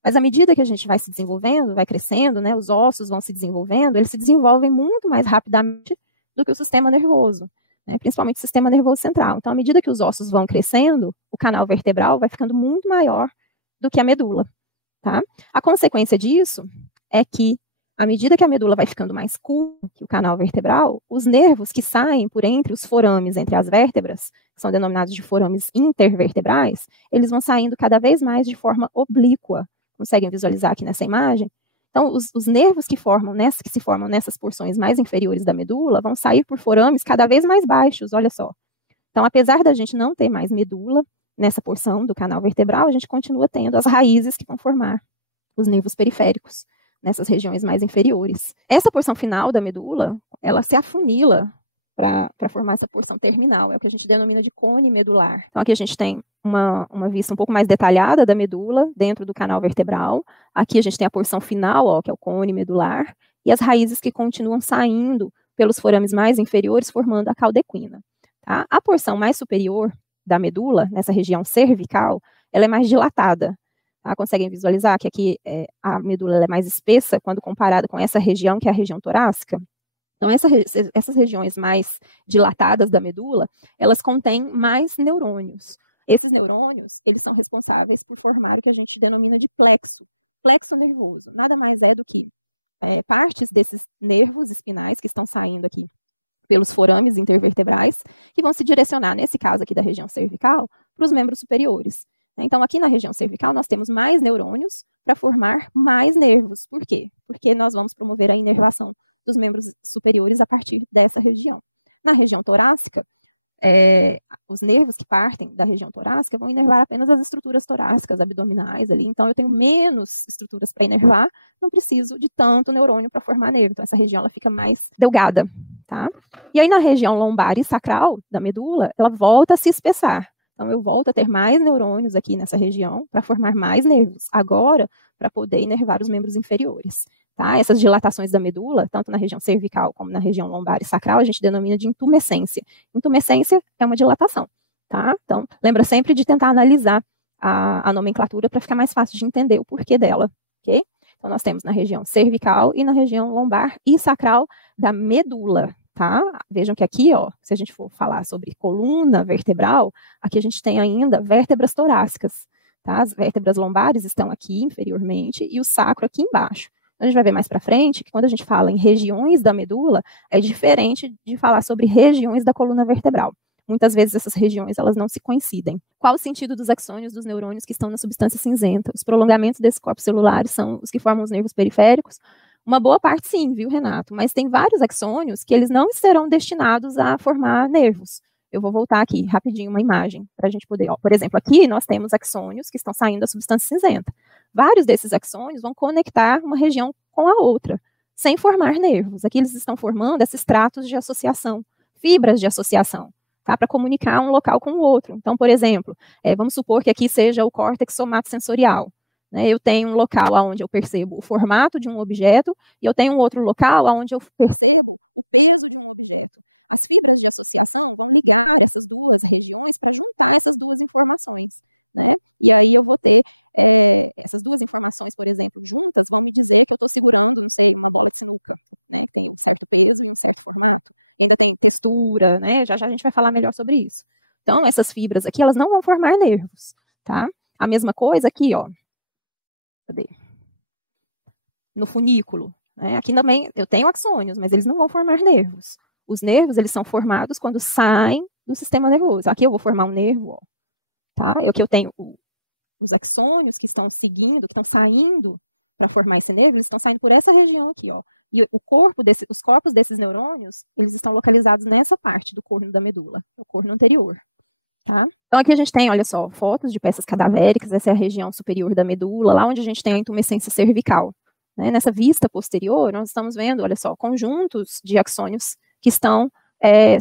Mas à medida que a gente vai se desenvolvendo, vai crescendo, né, os ossos vão se desenvolvendo, eles se desenvolvem muito mais rapidamente do que o sistema nervoso, né, principalmente o sistema nervoso central. Então, à medida que os ossos vão crescendo, o canal vertebral vai ficando muito maior do que a medula. Tá? A consequência disso é que, à medida que a medula vai ficando mais curta que o canal vertebral, os nervos que saem por entre os forames, entre as vértebras, que são denominados de forames intervertebrais, eles vão saindo cada vez mais de forma oblíqua. Conseguem visualizar aqui nessa imagem? Então, os nervos que se formam nessas porções mais inferiores da medula vão sair por forames cada vez mais baixos, olha só. Então, apesar da gente não ter mais medula nessa porção do canal vertebral, a gente continua tendo as raízes que vão formar os nervos periféricos, nessas regiões mais inferiores. Essa porção final da medula, ela se afunila para formar essa porção terminal, é o que a gente denomina de cone medular. Então, aqui a gente tem uma vista um pouco mais detalhada da medula dentro do canal vertebral. Aqui a gente tem a porção final, ó, que é o cone medular, e as raízes que continuam saindo pelos forames mais inferiores, formando a caudequina. Tá? A porção mais superior da medula, nessa região cervical, ela é mais dilatada. Tá? Conseguem visualizar que aqui a medula é mais espessa quando comparada com essa região, que é a região torácica? Então, essas regiões mais dilatadas da medula, elas contêm mais neurônios. Esses neurônios, eles são responsáveis por formar o que a gente denomina de plexo nervoso. Nada mais é do que partes desses nervos espinais que estão saindo aqui pelos forames intervertebrais, que vão se direcionar, nesse caso aqui da região cervical, para os membros superiores. Então, aqui na região cervical, nós temos mais neurônios para formar mais nervos. Por quê? Porque nós vamos promover a inervação dos membros superiores a partir dessa região. Na região torácica, os nervos que partem da região torácica vão inervar apenas as estruturas torácicas, abdominais ali. Então, eu tenho menos estruturas para inervar, não preciso de tanto neurônio para formar nervo. Então, essa região ela fica mais delgada, tá? E aí, na região lombar e sacral da medula, ela volta a se espessar. Então, eu volto a ter mais neurônios aqui nessa região para formar mais nervos. Agora, para poder inervar os membros inferiores. Tá? Essas dilatações da medula, tanto na região cervical como na região lombar e sacral, a gente denomina de intumescência. Intumescência é uma dilatação. Tá? Então, lembra sempre de tentar analisar a nomenclatura para ficar mais fácil de entender o porquê dela. Okay? Então, nós temos na região cervical e na região lombar e sacral da medula. Tá? Vejam que aqui, ó, se a gente for falar sobre coluna vertebral, aqui a gente tem ainda vértebras torácicas. Tá? As vértebras lombares estão aqui inferiormente e o sacro aqui embaixo. A gente vai ver mais para frente que quando a gente fala em regiões da medula, é diferente de falar sobre regiões da coluna vertebral. Muitas vezes essas regiões elas não se coincidem. Qual o sentido dos axônios dos neurônios que estão na substância cinzenta? Os prolongamentos desses corpos celulares são os que formam os nervos periféricos? Uma boa parte sim, viu, Renato? Mas tem vários axônios que eles não serão destinados a formar nervos. Eu vou voltar aqui rapidinho uma imagem para a gente poder, ó, por exemplo, aqui nós temos axônios que estão saindo da substância cinzenta. Vários desses axônios vão conectar uma região com a outra, sem formar nervos. Aqui eles estão formando esses tratos de associação, fibras de associação, tá? Para comunicar um local com o outro. Então, por exemplo, vamos supor que aqui seja o córtex somatosensorial. Né? Eu tenho um local onde eu percebo o formato de um objeto e eu tenho um outro local onde eu percebo o peso de um objeto. As fibras de associação vão ligar essas duas regiões para juntar essas duas informações. Né? E aí eu vou ter essas duas informações, por exemplo, juntas, vão me dizer que eu estou segurando, não sei, uma bola de sinuca, né? Tem um certo peso e um certo formato, ainda tem textura, né? Já já a gente vai falar melhor sobre isso. Então, essas fibras aqui, elas não vão formar nervos, tá? A mesma coisa aqui, ó. Cadê? No funículo, né? Aqui também eu tenho axônios, mas eles não vão formar nervos. Os nervos, eles são formados quando saem do sistema nervoso. Aqui eu vou formar um nervo, ó. Tá? Aqui eu tenho os axônios que estão seguindo, que estão saindo para formar esse nervo, eles estão saindo por essa região aqui, ó. E os corpos desses neurônios, eles estão localizados nessa parte do corno da medula, o corno anterior. Tá? Então aqui a gente tem, olha só, fotos de peças cadavéricas, essa é a região superior da medula, lá onde a gente tem a intumescência cervical. Né? Nessa vista posterior, nós estamos vendo, olha só, conjuntos de axônios que estão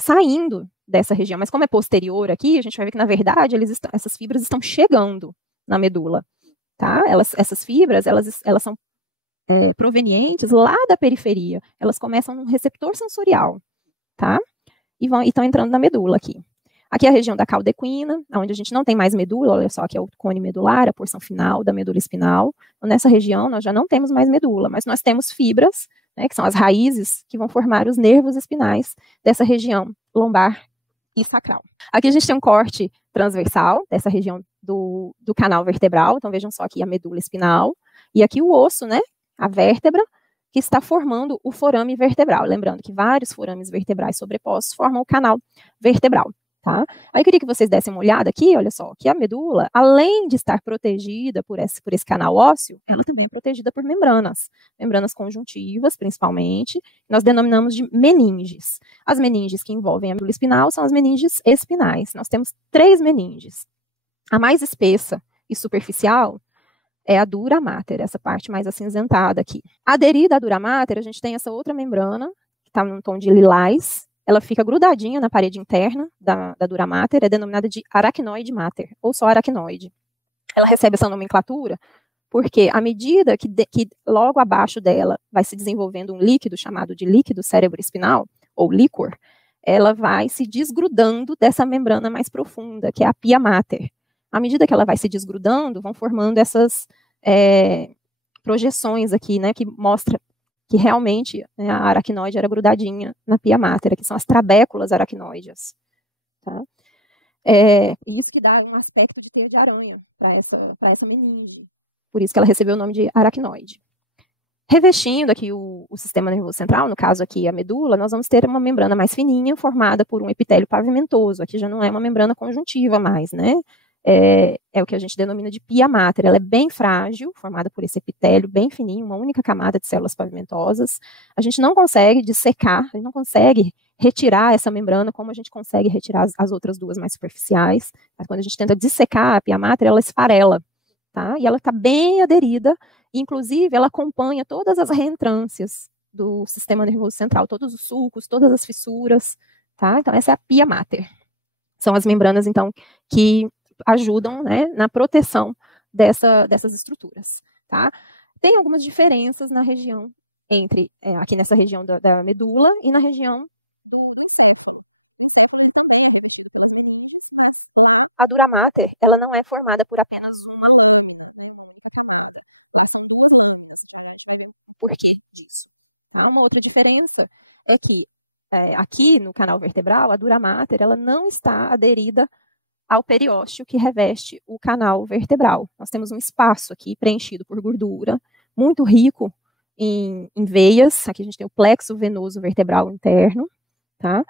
saindo dessa região. Mas como é posterior aqui, a gente vai ver que, na verdade, essas fibras estão chegando na medula. Tá? Essas fibras, elas são provenientes lá da periferia. Elas começam no receptor sensorial. Tá? E estão entrando na medula aqui. Aqui é a região da caudequina, onde a gente não tem mais medula, olha só, aqui é o cone medular, a porção final da medula espinal. Então, nessa região, nós já não temos mais medula, mas nós temos fibras, né, que são as raízes que vão formar os nervos espinais dessa região lombar e sacral. Aqui a gente tem um corte transversal dessa região do canal vertebral, então vejam só aqui a medula espinal, e aqui o osso, né, a vértebra, que está formando o forame vertebral. Lembrando que vários forames vertebrais sobrepostos formam o canal vertebral. Tá? Aí eu queria que vocês dessem uma olhada aqui, olha só, que a medula, além de estar protegida por esse canal ósseo, ela também é protegida por membranas conjuntivas, principalmente, nós denominamos de meninges. As meninges que envolvem a medula espinal são as meninges espinais. Nós temos 3 meninges. A mais espessa e superficial, é a dura mater, essa parte mais acinzentada aqui. Aderida à dura mater, a gente tem essa outra membrana, que está num tom de lilás, ela fica grudadinha na parede interna da dura mater, é denominada de aracnoide mater, ou só aracnoide. Ela recebe essa nomenclatura porque à medida que logo abaixo dela vai se desenvolvendo um líquido chamado de líquido cerebroespinal, ou líquor, ela vai se desgrudando dessa membrana mais profunda, que é a pia mater. À medida que ela vai se desgrudando, vão formando essas projeções aqui, né, que mostra que realmente, né, a aracnoide era grudadinha na pia mater, que são as trabéculas aracnoides. Tá? Isso que dá um aspecto de teia de aranha para essa meninge. Por isso que ela recebeu o nome de aracnoide. Revestindo aqui o sistema nervoso central, no caso aqui a medula, nós vamos ter uma membrana mais fininha, formada por um epitélio pavimentoso. Aqui já não é uma membrana conjuntiva mais, né? É o que a gente denomina de pia mater. Ela é bem frágil, formada por esse epitélio bem fininho, uma única camada de células pavimentosas. A gente não consegue dissecar, a gente não consegue retirar essa membrana como a gente consegue retirar as outras duas mais superficiais. Mas quando a gente tenta dissecar a pia mater, ela esfarela. Tá? E ela está bem aderida, inclusive ela acompanha todas as reentrâncias do sistema nervoso central, todos os sulcos, todas as fissuras, tá? Então essa é a pia mater. São as membranas, então, que ajudam, né, na proteção dessas estruturas, tá? Tem algumas diferenças na região entre, aqui nessa região da medula e na região a dura mater, ela não é formada por apenas uma. Por que disso? Uma outra diferença é que aqui no canal vertebral, a dura mater, ela não está aderida ao periósteo que reveste o canal vertebral. Nós temos um espaço aqui preenchido por gordura, muito rico em veias. Aqui a gente tem o plexo venoso vertebral interno, tá?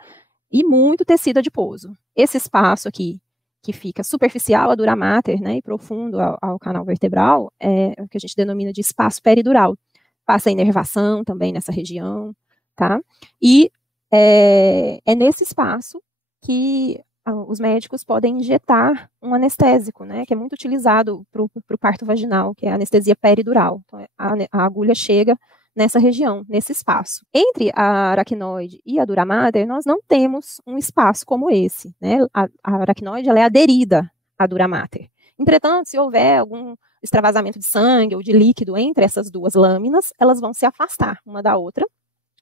E muito tecido adiposo. Esse espaço aqui, que fica superficial à dura mater, né, e profundo ao canal vertebral, é o que a gente denomina de espaço peridural. Passa a inervação também nessa região, tá? E é nesse espaço que os médicos podem injetar um anestésico, né, que é muito utilizado para o parto vaginal, que é a anestesia peridural. Então, a agulha chega nessa região, nesse espaço. Entre a aracnoide e a dura mater, nós não temos um espaço como esse, né? A aracnoide, ela é aderida à dura mater. Entretanto, se houver algum extravasamento de sangue ou de líquido entre essas duas lâminas, elas vão se afastar uma da outra,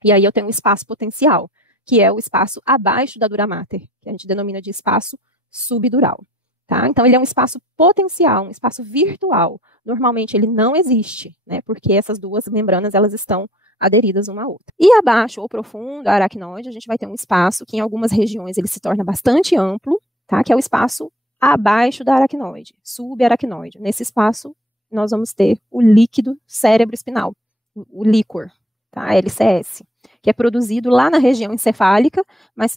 e aí eu tenho um espaço potencial, que é o espaço abaixo da dura mater, que a gente denomina de espaço subdural. Tá? Então, ele é um espaço potencial, um espaço virtual. Normalmente, ele não existe, né? Porque essas duas membranas, elas estão aderidas uma à outra. E abaixo, ou profundo, a aracnoide, a gente vai ter um espaço que, em algumas regiões, ele se torna bastante amplo, tá? Que é o espaço abaixo da aracnoide, subaracnoide. Nesse espaço, nós vamos ter o líquido cerebroespinal, o líquor, tá? LCS, que é produzido lá na região encefálica, mas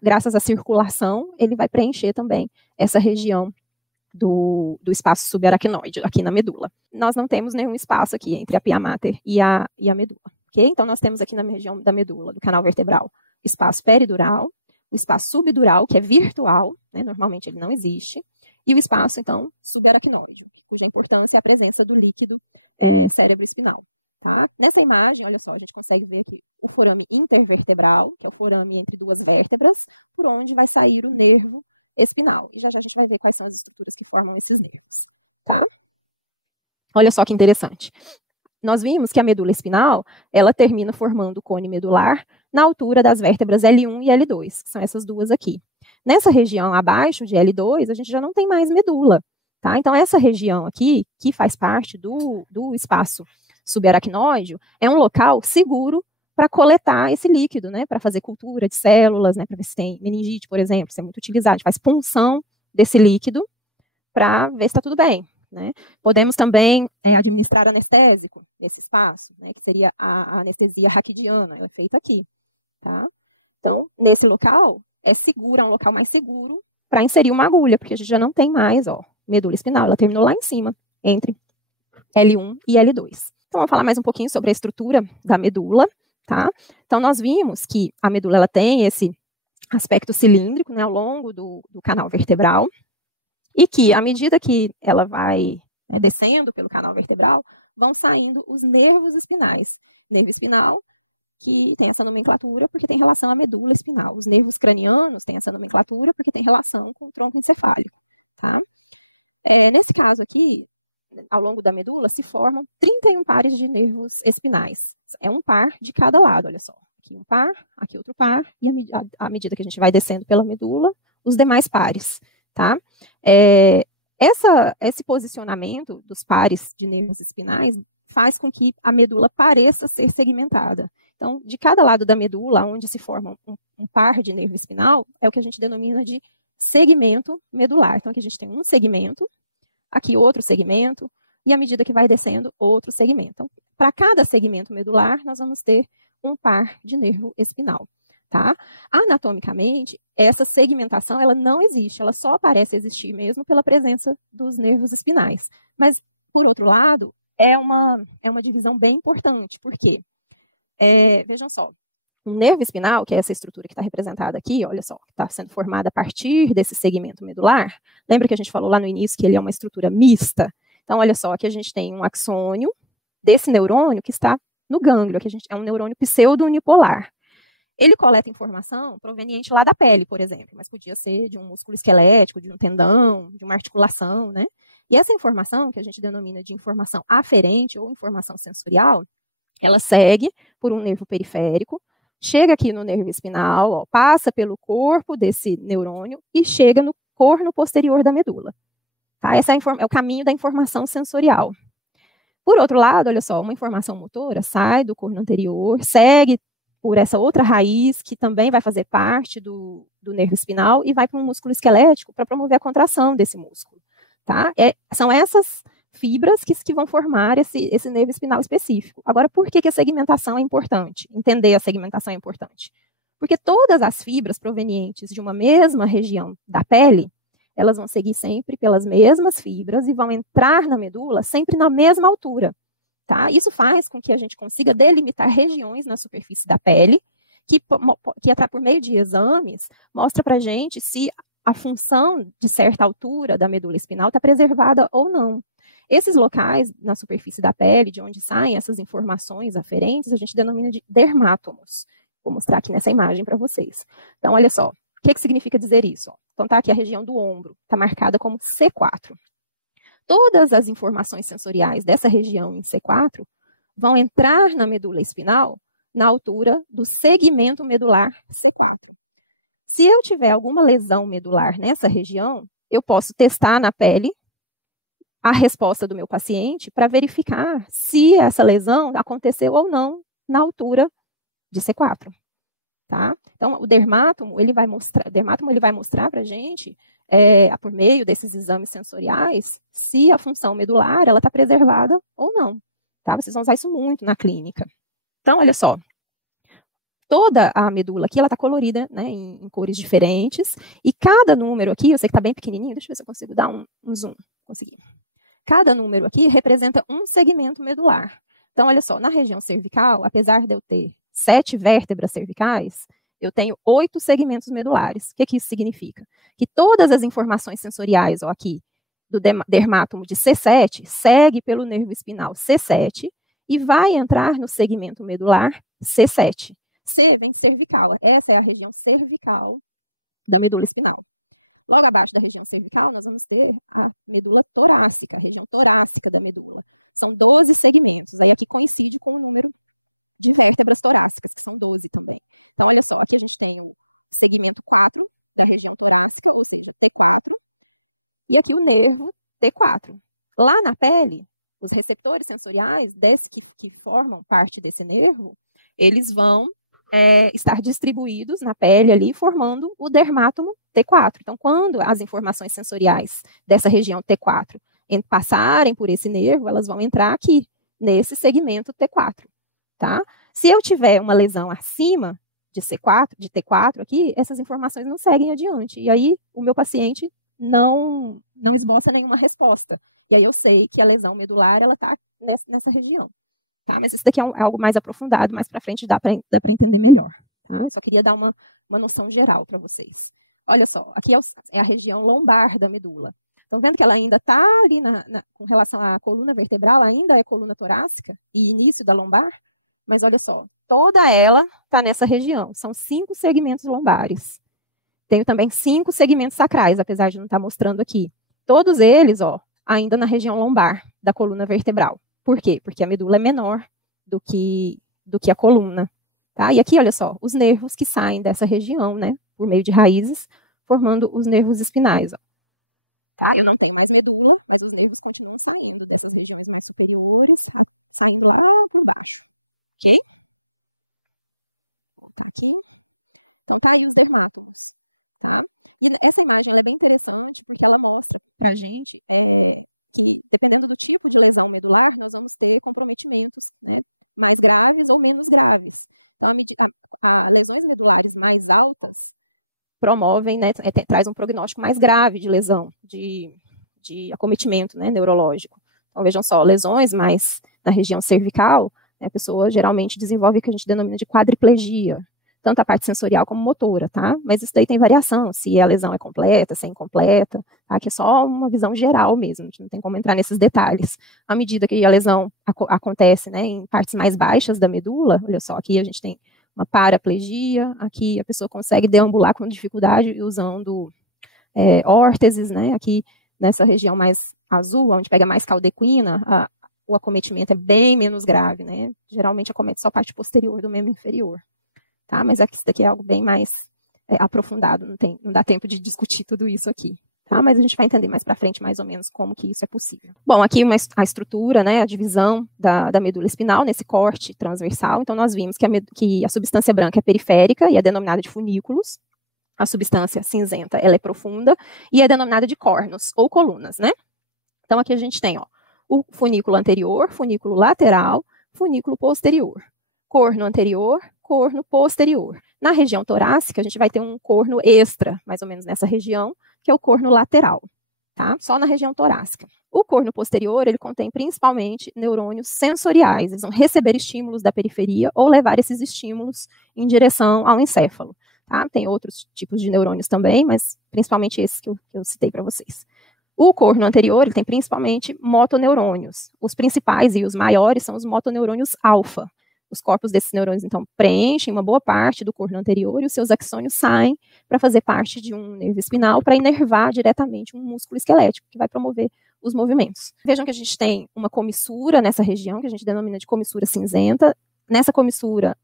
graças à circulação, ele vai preencher também essa região do espaço subaracnoide, aqui na medula. Nós não temos nenhum espaço aqui entre a pia mater e a medula, ok? Então, nós temos aqui na região da medula, do canal vertebral, espaço peridural, o espaço subdural, que é virtual, né, normalmente ele não existe, e o espaço, então, subaracnoide, cuja importância é a presença do líquido cerebroespinal. Tá? Nessa imagem, olha só, a gente consegue ver aqui o forame intervertebral, que é o forame entre duas vértebras, por onde vai sair o nervo espinal. E já já a gente vai ver quais são as estruturas que formam esses nervos. Tá? Olha só que interessante. Nós vimos que a medula espinal, ela termina formando o cone medular na altura das vértebras L1 e L2, que são essas duas aqui. Nessa região abaixo de L2, a gente já não tem mais medula. Tá? Então, essa região aqui, que faz parte do espaço subaracnoide, é um local seguro para coletar esse líquido, né, para fazer cultura de células, né, para ver se tem meningite, por exemplo, isso é muito utilizado, a gente faz punção desse líquido para ver se está tudo bem, né. Podemos também administrar anestésico nesse espaço, né, que seria a anestesia raquidiana, ela é feita aqui, tá. Então, nesse local, é seguro, é um local mais seguro para inserir uma agulha, porque a gente já não tem mais, ó, medula espinal, ela terminou lá em cima, entre L1 e L2. Então, vamos falar mais um pouquinho sobre a estrutura da medula, tá? Então, nós vimos que a medula, ela tem esse aspecto cilíndrico, né, ao longo do canal vertebral, e que, à medida que ela vai descendo pelo canal vertebral, vão saindo os nervos espinais. Nervo espinal, que tem essa nomenclatura porque tem relação à medula espinal. Os nervos cranianos têm essa nomenclatura porque tem relação com o tronco encefálico. Tá? Nesse caso aqui, ao longo da medula, se formam 31 pares de nervos espinais. É um par de cada lado, olha só. Aqui um par, aqui outro par, e à medida que a gente vai descendo pela medula, os demais pares. Tá? Esse posicionamento dos pares de nervos espinais faz com que a medula pareça ser segmentada. Então, de cada lado da medula, onde se forma um par de nervo espinal, é o que a gente denomina de segmento medular. Então, aqui a gente tem um segmento, aqui outro segmento, e à medida que vai descendo, outro segmento. Então, para cada segmento medular, nós vamos ter um par de nervo espinal. Tá? Anatomicamente, essa segmentação ela não existe, ela só parece existir mesmo pela presença dos nervos espinais. Mas, por outro lado, é uma divisão bem importante, porque, vejam só, um nervo espinal, que é essa estrutura que está representada aqui, olha só, que está sendo formada a partir desse segmento medular, lembra que a gente falou lá no início que ele é uma estrutura mista? Então, olha só, aqui a gente tem um axônio desse neurônio que está no gânglio, aqui é um neurônio pseudo-unipolar. Ele coleta informação proveniente lá da pele, por exemplo, mas podia ser de um músculo esquelético, de um tendão, de uma articulação, né? E essa informação, que a gente denomina de informação aferente ou informação sensorial, ela segue por um nervo periférico, chega aqui no nervo espinal, ó, passa pelo corpo desse neurônio e chega no corno posterior da medula. Tá? Esse é o caminho da informação sensorial. Por outro lado, olha só, uma informação motora sai do corno anterior, segue por essa outra raiz, que também vai fazer parte do nervo espinal, e vai para um músculo esquelético para promover a contração desse músculo. Tá? São essas fibras que vão formar esse nervo espinal específico. Agora, por que a segmentação é importante? Entender a segmentação é importante. Porque todas as fibras provenientes de uma mesma região da pele, elas vão seguir sempre pelas mesmas fibras e vão entrar na medula sempre na mesma altura. Tá? Isso faz com que a gente consiga delimitar regiões na superfície da pele, que por meio de exames, mostra para a gente se a função de certa altura da medula espinal está preservada ou não. Esses locais na superfície da pele, de onde saem essas informações aferentes, a gente denomina de dermátomos. Vou mostrar aqui nessa imagem para vocês. Então, olha só, o que significa dizer isso? Então, está aqui a região do ombro, está marcada como C4. Todas as informações sensoriais dessa região em C4 vão entrar na medula espinal na altura do segmento medular C4. Se eu tiver alguma lesão medular nessa região, eu posso testar na pele a resposta do meu paciente para verificar se essa lesão aconteceu ou não na altura de C4. Tá? Então, o dermátomo ele vai mostrar para a gente, por meio desses exames sensoriais, se a função medular está preservada ou não. Tá? Vocês vão usar isso muito na clínica. Então, olha só. Toda a medula aqui, ela está colorida, né, em cores diferentes, e cada número aqui, eu sei que está bem pequenininho, deixa eu ver se eu consigo dar um zoom. Consegui. Cada número aqui representa um segmento medular. Então, olha só, na região cervical, apesar de eu ter 7 vértebras cervicais, eu tenho 8 segmentos medulares. O que isso significa? Que todas as informações sensoriais, ó, aqui, do dermátomo de C7, segue pelo nervo espinal C7 e vai entrar no segmento medular C7. C vem cervical. Essa é a região cervical da medula espinal. Logo abaixo da região cervical, nós vamos ter a medula torácica, a região torácica da medula. São 12 segmentos. Aí aqui coincide com o número de vértebras torácicas, que são 12 também. Então, olha só, aqui a gente tem o segmento 4 da região torácica, e aqui o nervo T4. Lá na pele, os receptores sensoriais que formam parte desse nervo, eles vão estar distribuídos na pele ali, formando o dermátomo T4. Então, quando as informações sensoriais dessa região T4 passarem por esse nervo, elas vão entrar aqui, nesse segmento T4. Tá? Se eu tiver uma lesão acima de T4 aqui, essas informações não seguem adiante. E aí, o meu paciente não esboça nenhuma resposta. E aí eu sei que a lesão medular está nessa região. Tá? Mas isso daqui é algo mais aprofundado, mais para frente dá para entender melhor. Tá? Eu só queria dar uma noção geral para vocês. Olha só, aqui é a região lombar da medula. Estão vendo que ela ainda está ali com relação à coluna vertebral, ainda é coluna torácica e início da lombar? Mas olha só, toda ela está nessa região. São 5 segmentos lombares. Tenho também 5 segmentos sacrais, apesar de não estar mostrando aqui. Todos eles, ó, ainda na região lombar da coluna vertebral. Por quê? Porque a medula é menor do que a coluna. Tá? E aqui, olha só, os nervos que saem dessa região, né, por meio de raízes, formando os nervos espinais. Ó. Tá? Eu não tenho mais medula, mas os nervos continuam saindo dessas regiões mais superiores, saindo lá por baixo. Ok? Tá aqui. Então, tá aí os dermátomos. Tá? E essa imagem ela é bem interessante porque ela mostra pra gente que, dependendo do tipo de lesão medular, nós vamos ter comprometimentos, né, mais graves ou menos graves. Então, lesões medulares mais altas promovem, né, traz um prognóstico mais grave de lesão, de acometimento, né, neurológico. Então, vejam só, lesões mais na região cervical, né, a pessoa geralmente desenvolve o que a gente denomina de quadriplegia, tanto a parte sensorial como motora, tá? Mas isso daí tem variação, se a lesão é completa, se é incompleta, tá? Que é só uma visão geral mesmo, a gente não tem como entrar nesses detalhes. À medida que a lesão acontece, né, em partes mais baixas da medula, olha só, aqui a gente tem uma paraplegia, aqui a pessoa consegue deambular com dificuldade usando órteses, né? Aqui nessa região mais azul, onde pega mais caldequina, o acometimento é bem menos grave, né? Geralmente acomete só a parte posterior do membro inferior. Tá? Mas aqui, isso daqui é algo bem mais aprofundado, não dá tempo de discutir tudo isso aqui. Tá? Mas a gente vai entender mais para frente, mais ou menos, como que isso é possível. Bom, aqui a estrutura, né, a divisão da medula espinal, nesse corte transversal. Então, nós vimos que a substância branca é periférica e é denominada de funículos. A substância cinzenta, ela é profunda e é denominada de cornos, ou colunas, né? Então, aqui a gente tem, ó, o funículo anterior, funículo lateral, funículo posterior. Corno anterior, corno posterior. Na região torácica, a gente vai ter um corno extra, mais ou menos nessa região, que é o corno lateral, tá? Só na região torácica. O corno posterior, ele contém principalmente neurônios sensoriais, eles vão receber estímulos da periferia ou levar esses estímulos em direção ao encéfalo, tá? Tem outros tipos de neurônios também, mas principalmente esses que eu citei para vocês. O corno anterior, ele tem principalmente motoneurônios. Os principais e os maiores são os motoneurônios alfa. Os corpos desses neurônios, então, preenchem uma boa parte do corno anterior e os seus axônios saem para fazer parte de um nervo espinal para inervar diretamente um músculo esquelético, que vai promover os movimentos. Vejam que a gente tem uma comissura nessa região, que a gente denomina de comissura cinzenta. Nessa comissura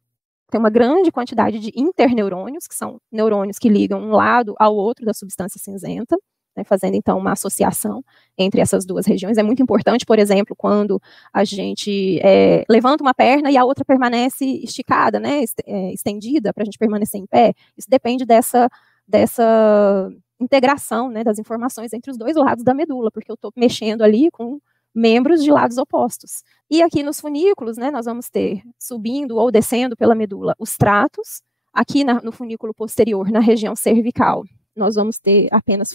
tem uma grande quantidade de interneurônios, que são neurônios que ligam um lado ao outro da substância cinzenta, né, fazendo, então, uma associação entre essas duas regiões. É muito importante, por exemplo, quando a gente levanta uma perna e a outra permanece esticada, né, estendida, para a gente permanecer em pé. Isso depende dessa integração, né, das informações entre os dois lados da medula, porque eu estou mexendo ali com membros de lados opostos. E aqui nos funículos, né, nós vamos ter, subindo ou descendo pela medula, os tratos. Aqui no funículo posterior, na região cervical, nós vamos ter apenas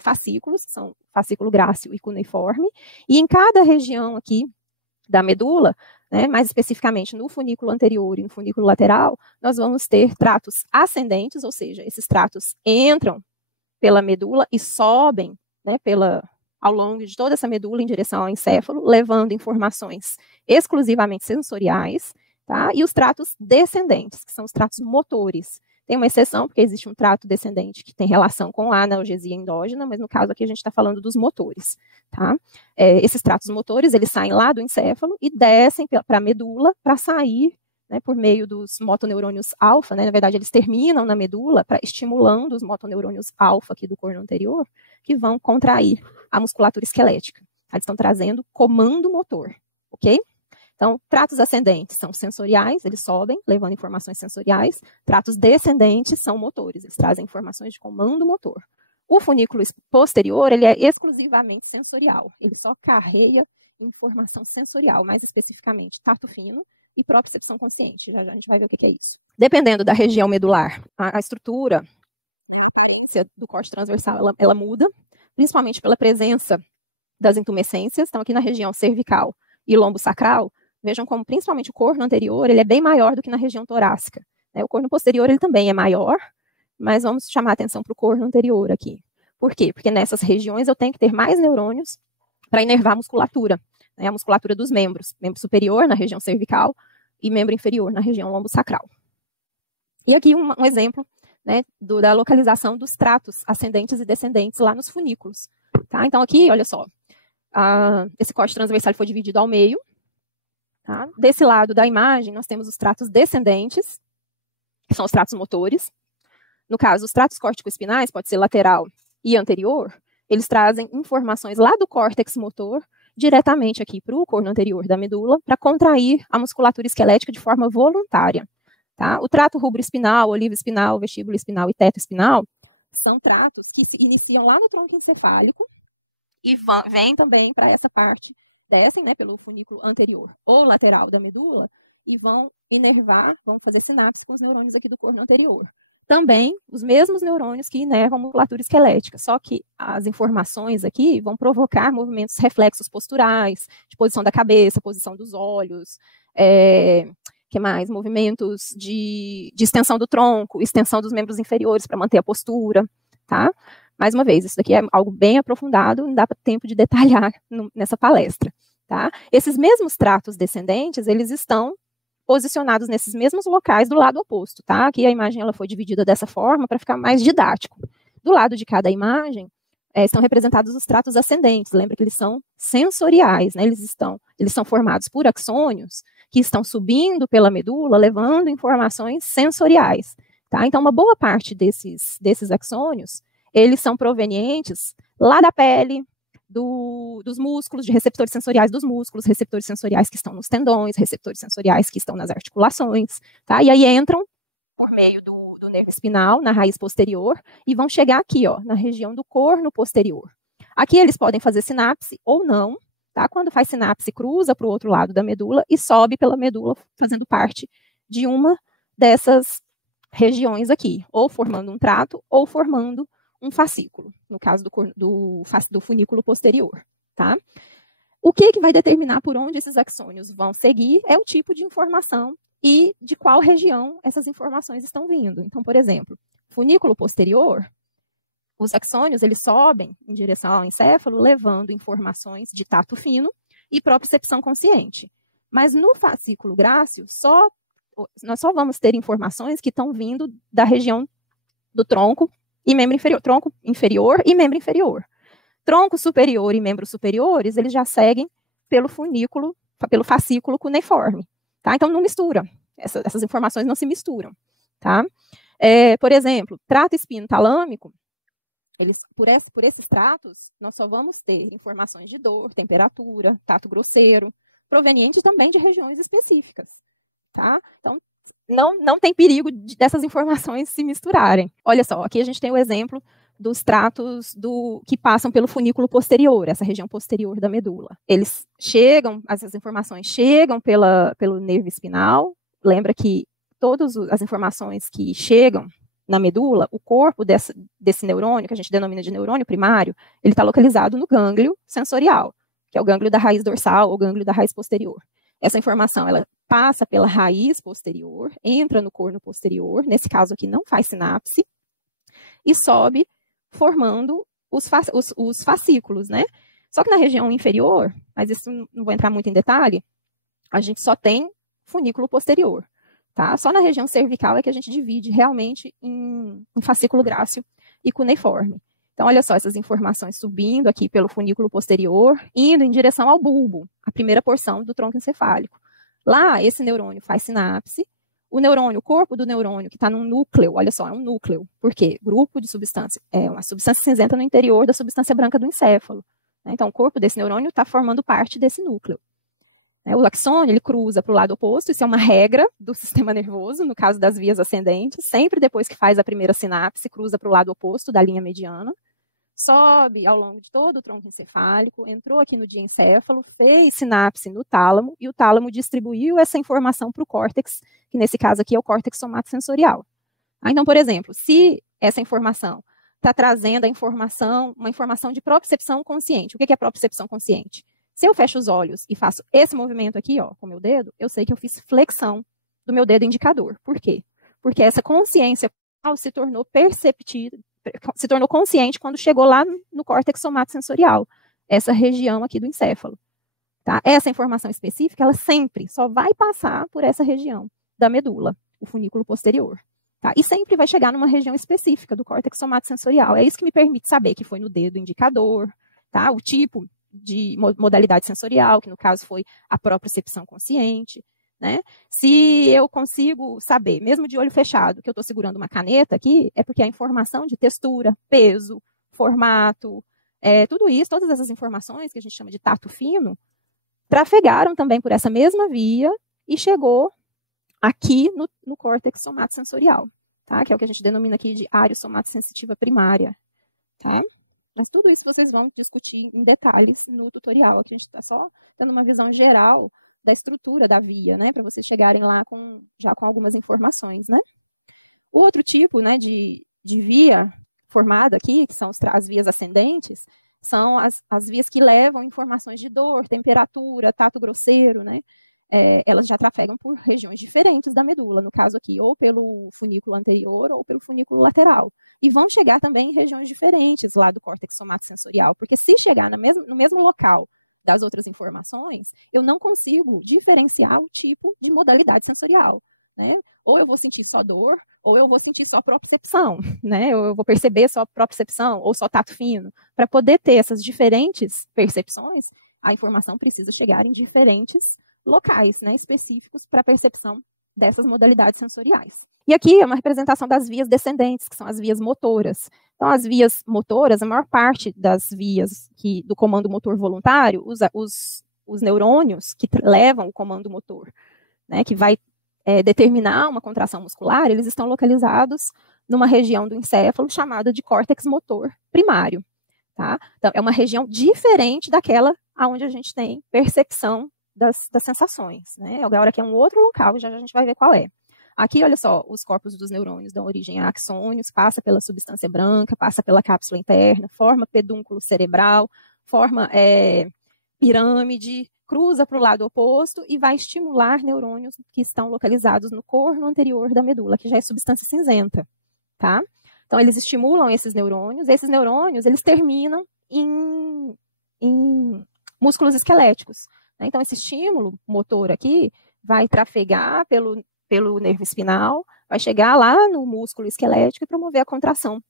fascículos, que são fascículo grácil e cuneiforme, e em cada região aqui da medula, né, mais especificamente no funículo anterior e no funículo lateral, nós vamos ter tratos ascendentes, ou seja, esses tratos entram pela medula e sobem, né, ao longo de toda essa medula em direção ao encéfalo, levando informações exclusivamente sensoriais, tá? E os tratos descendentes, que são os tratos motores. Tem uma exceção, porque existe um trato descendente que tem relação com a analgesia endógena, mas no caso aqui a gente está falando dos motores, tá? Esses tratos motores, eles saem lá do encéfalo e descem para a medula para sair, né, por meio dos motoneurônios alfa, né? Na verdade, eles terminam na medula estimulando os motoneurônios alfa aqui do corno anterior, que vão contrair a musculatura esquelética. Eles estão trazendo comando motor, ok? Então, tratos ascendentes são sensoriais, eles sobem, levando informações sensoriais. Tratos descendentes são motores, eles trazem informações de comando motor. O funículo posterior, ele é exclusivamente sensorial, ele só carrega informação sensorial, mais especificamente tato fino e propriocepção consciente. Já a gente vai ver o que é isso. Dependendo da região medular, a estrutura do corte transversal, ela muda, principalmente pela presença das intumescências. Então, aqui na região cervical e lombo sacral, vejam como principalmente o corno anterior, ele é bem maior do que na região torácica. O corno posterior, ele também é maior, mas vamos chamar a atenção para o corno anterior aqui. Por quê? Porque nessas regiões eu tenho que ter mais neurônios para inervar a musculatura, né, a musculatura dos membros, membro superior na região cervical e membro inferior na região lombosacral. E aqui um exemplo, né, da localização dos tratos ascendentes e descendentes lá nos funículos. Tá? Então aqui, olha só, esse corte transversal foi dividido ao meio. Tá? Desse lado da imagem, nós temos os tratos descendentes, que são os tratos motores. No caso, os tratos córtico-espinais, pode ser lateral e anterior, eles trazem informações lá do córtex motor diretamente aqui para o corno anterior da medula para contrair a musculatura esquelética de forma voluntária. Tá? O trato rubro-espinal, olivo-espinal, vestíbulo espinal e teto-espinal são tratos que se iniciam lá no tronco encefálico e vêm também para essa parte, descem, né, pelo funículo anterior ou lateral da medula e vão inervar, vão fazer sinapse com os neurônios aqui do corno anterior. Também os mesmos neurônios que inervam a musculatura esquelética, só que as informações aqui vão provocar movimentos reflexos posturais, de posição da cabeça, posição dos olhos, que mais? Movimentos de extensão do tronco, extensão dos membros inferiores para manter a postura, tá? Mais uma vez, isso daqui é algo bem aprofundado, não dá tempo de detalhar nessa palestra, tá? Esses mesmos tratos descendentes, eles estão posicionados nesses mesmos locais do lado oposto, tá? Aqui a imagem ela foi dividida dessa forma para ficar mais didático. Do lado de cada imagem, estão representados os tratos ascendentes. Lembra que eles são sensoriais, né? Eles são formados por axônios que estão subindo pela medula, levando informações sensoriais, tá? Então, uma boa parte desses axônios, eles são provenientes lá da pele, dos músculos, de receptores sensoriais dos músculos, receptores sensoriais que estão nos tendões, receptores sensoriais que estão nas articulações, tá? E aí entram por meio do nervo espinal, na raiz posterior, e vão chegar aqui, ó, na região do corno posterior. Aqui eles podem fazer sinapse ou não, tá? Quando faz sinapse, cruza para o outro lado da medula e sobe pela medula, fazendo parte de uma dessas regiões aqui, ou formando um trato, ou formando um fascículo, no caso do funículo posterior, tá? O que vai determinar por onde esses axônios vão seguir é o tipo de informação e de qual região essas informações estão vindo. Então, por exemplo, funículo posterior, os axônios, eles sobem em direção ao encéfalo, levando informações de tato fino e propriocepção consciente. Mas no fascículo grácil, nós só vamos ter informações que estão vindo da região do tronco e membro inferior, tronco inferior e membro inferior. Tronco superior e membros superiores, eles já seguem pelo fascículo cuneiforme, tá? Então não mistura, essas informações não se misturam, tá? Por exemplo, trato espino-talâmico, por esses tratos, nós só vamos ter informações de dor, temperatura, tato grosseiro, provenientes também de regiões específicas, tá? Então, não tem perigo dessas informações se misturarem. Olha só, aqui a gente tem o exemplo dos tratos que passam pelo funículo posterior, essa região posterior da medula. Essas informações chegam pelo nervo espinal. Lembra que todas as informações que chegam na medula, o corpo desse neurônio, que a gente denomina de neurônio primário, ele está localizado no gânglio sensorial, que é o gânglio da raiz dorsal ou gânglio da raiz posterior. Essa informação, ela passa pela raiz posterior, entra no corno posterior, nesse caso aqui não faz sinapse, e sobe formando os fascículos, né? Só que na região inferior, mas isso não vou entrar muito em detalhe, a gente só tem funículo posterior, tá? Só na região cervical é que a gente divide realmente em fascículo grácil e cuneiforme. Então, olha só, essas informações subindo aqui pelo funículo posterior, indo em direção ao bulbo, a primeira porção do tronco encefálico. Lá, esse neurônio faz sinapse. O corpo do neurônio, que está num núcleo, olha só, é um núcleo. Por quê? Grupo de substância. É uma substância cinzenta no interior da substância branca do encéfalo. Então, o corpo desse neurônio está formando parte desse núcleo. O axônio, ele cruza para o lado oposto, isso é uma regra do sistema nervoso, no caso das vias ascendentes, sempre depois que faz a primeira sinapse, cruza para o lado oposto da linha mediana, sobe ao longo de todo o tronco encefálico, entrou aqui no diencéfalo, fez sinapse no tálamo, e o tálamo distribuiu essa informação para o córtex, que nesse caso aqui é o córtex somatosensorial. Então, por exemplo, se essa informação está trazendo uma informação de propriocepção consciente, o que é propriocepção consciente? Se eu fecho os olhos e faço esse movimento aqui, ó, com o meu dedo, eu sei que eu fiz flexão do meu dedo indicador. Por quê? Porque essa consciência se tornou se tornou consciente quando chegou lá no córtex somatosensorial, essa região aqui do encéfalo. Tá? Essa informação específica, ela sempre só vai passar por essa região da medula, o funículo posterior. Tá? E sempre vai chegar numa região específica do córtex somatosensorial. É isso que me permite saber que foi no dedo indicador, tá? O tipo de modalidade sensorial, que no caso foi a propriocepção consciente. Né? Se eu consigo saber, mesmo de olho fechado, que eu estou segurando uma caneta aqui, é porque a informação de textura, peso, formato, tudo isso, todas essas informações que a gente chama de tato fino, trafegaram também por essa mesma via e chegou aqui no córtex somatosensorial, tá? Que é o que a gente denomina aqui de área somatosensitiva primária. Tá? Mas tudo isso vocês vão discutir em detalhes no tutorial. Aqui a gente está só dando uma visão geral da estrutura da via, né, para vocês chegarem lá já com algumas informações, né. O outro tipo, né, de via formada aqui, que são as vias ascendentes, são as vias que levam informações de dor, temperatura, tato grosseiro, né, elas já trafegam por regiões diferentes da medula, no caso aqui, ou pelo funículo anterior ou pelo funículo lateral. E vão chegar também em regiões diferentes lá do córtex somatosensorial, porque se chegar no mesmo local das outras informações, eu não consigo diferenciar o tipo de modalidade sensorial, né? Ou eu vou sentir só dor, ou eu vou sentir só propriocepção, né? Ou eu vou perceber só propriocepção, ou só tato fino. Para poder ter essas diferentes percepções, a informação precisa chegar em diferentes locais, né, específicos para a percepção dessas modalidades sensoriais. E aqui é uma representação das vias descendentes, que são as vias motoras. Então, as vias motoras, a maior parte das vias do comando motor voluntário, os neurônios que levam o comando motor, né, que vai determinar uma contração muscular, eles estão localizados numa região do encéfalo chamada de córtex motor primário. Tá? Então, é uma região diferente daquela onde a gente tem percepção das sensações. Né? Agora aqui é um outro local, já a gente vai ver qual é. Aqui, olha só, os corpos dos neurônios dão origem a axônios, passa pela substância branca, passa pela cápsula interna, forma pedúnculo cerebral, forma pirâmide, cruza para o lado oposto e vai estimular neurônios que estão localizados no corno anterior da medula, que já é substância cinzenta. Tá? Então, eles estimulam esses neurônios eles terminam em músculos esqueléticos. Né? Então, esse estímulo motor aqui vai trafegar pelo nervo espinal, vai chegar lá no músculo esquelético e promover a contração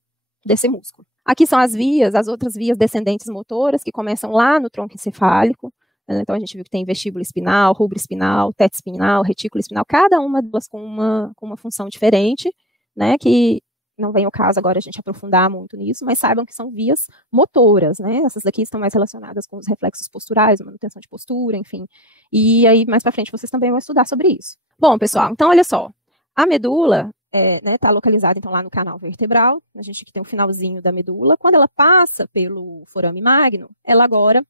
desse músculo. Aqui são as outras vias descendentes motoras, que começam lá no tronco encefálico. Então, a gente viu que tem vestíbulo espinal, rubro espinal, teto espinal, retículo espinal, cada uma delas com uma função diferente, né, que não vem ao caso agora a gente aprofundar muito nisso, mas saibam que são vias motoras, né? Essas daqui estão mais relacionadas com os reflexos posturais, manutenção de postura, enfim. E aí, mais para frente, vocês também vão estudar sobre isso. Bom, pessoal, então, olha só. A medula está localizada, então, lá no canal vertebral. A gente aqui tem o finalzinho da medula. Quando ela passa pelo forame magno, ela agora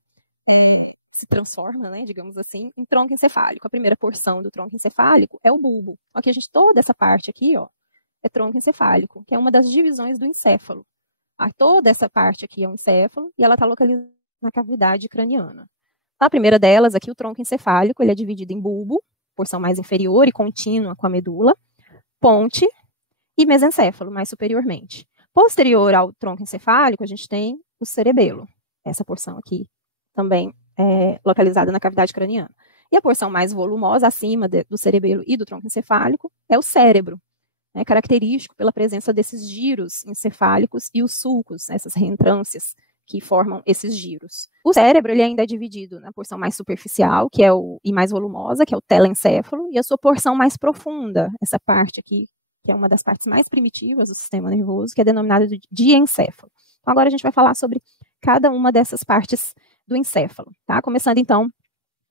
se transforma, né, digamos assim, em tronco encefálico. A primeira porção do tronco encefálico é o bulbo. Aqui a gente, toda essa parte aqui, ó, é tronco encefálico, que é uma das divisões do encéfalo. Toda essa parte aqui é um encéfalo e ela está localizada na cavidade craniana. A primeira delas, aqui, o tronco encefálico, ele é dividido em bulbo, porção mais inferior e contínua com a medula, ponte e mesencéfalo, mais superiormente. Posterior ao tronco encefálico, a gente tem o cerebelo. Essa porção aqui também é localizada na cavidade craniana. E a porção mais volumosa, acima do cerebelo e do tronco encefálico, é o cérebro. É característico pela presença desses giros encefálicos e os sulcos, essas reentrâncias que formam esses giros. O cérebro ele ainda é dividido na porção mais superficial, que é e mais volumosa, que é o telencéfalo, e a sua porção mais profunda, essa parte aqui, que é uma das partes mais primitivas do sistema nervoso, que é denominada de diencéfalo. Então, agora a gente vai falar sobre cada uma dessas partes do encéfalo, tá? Começando, então,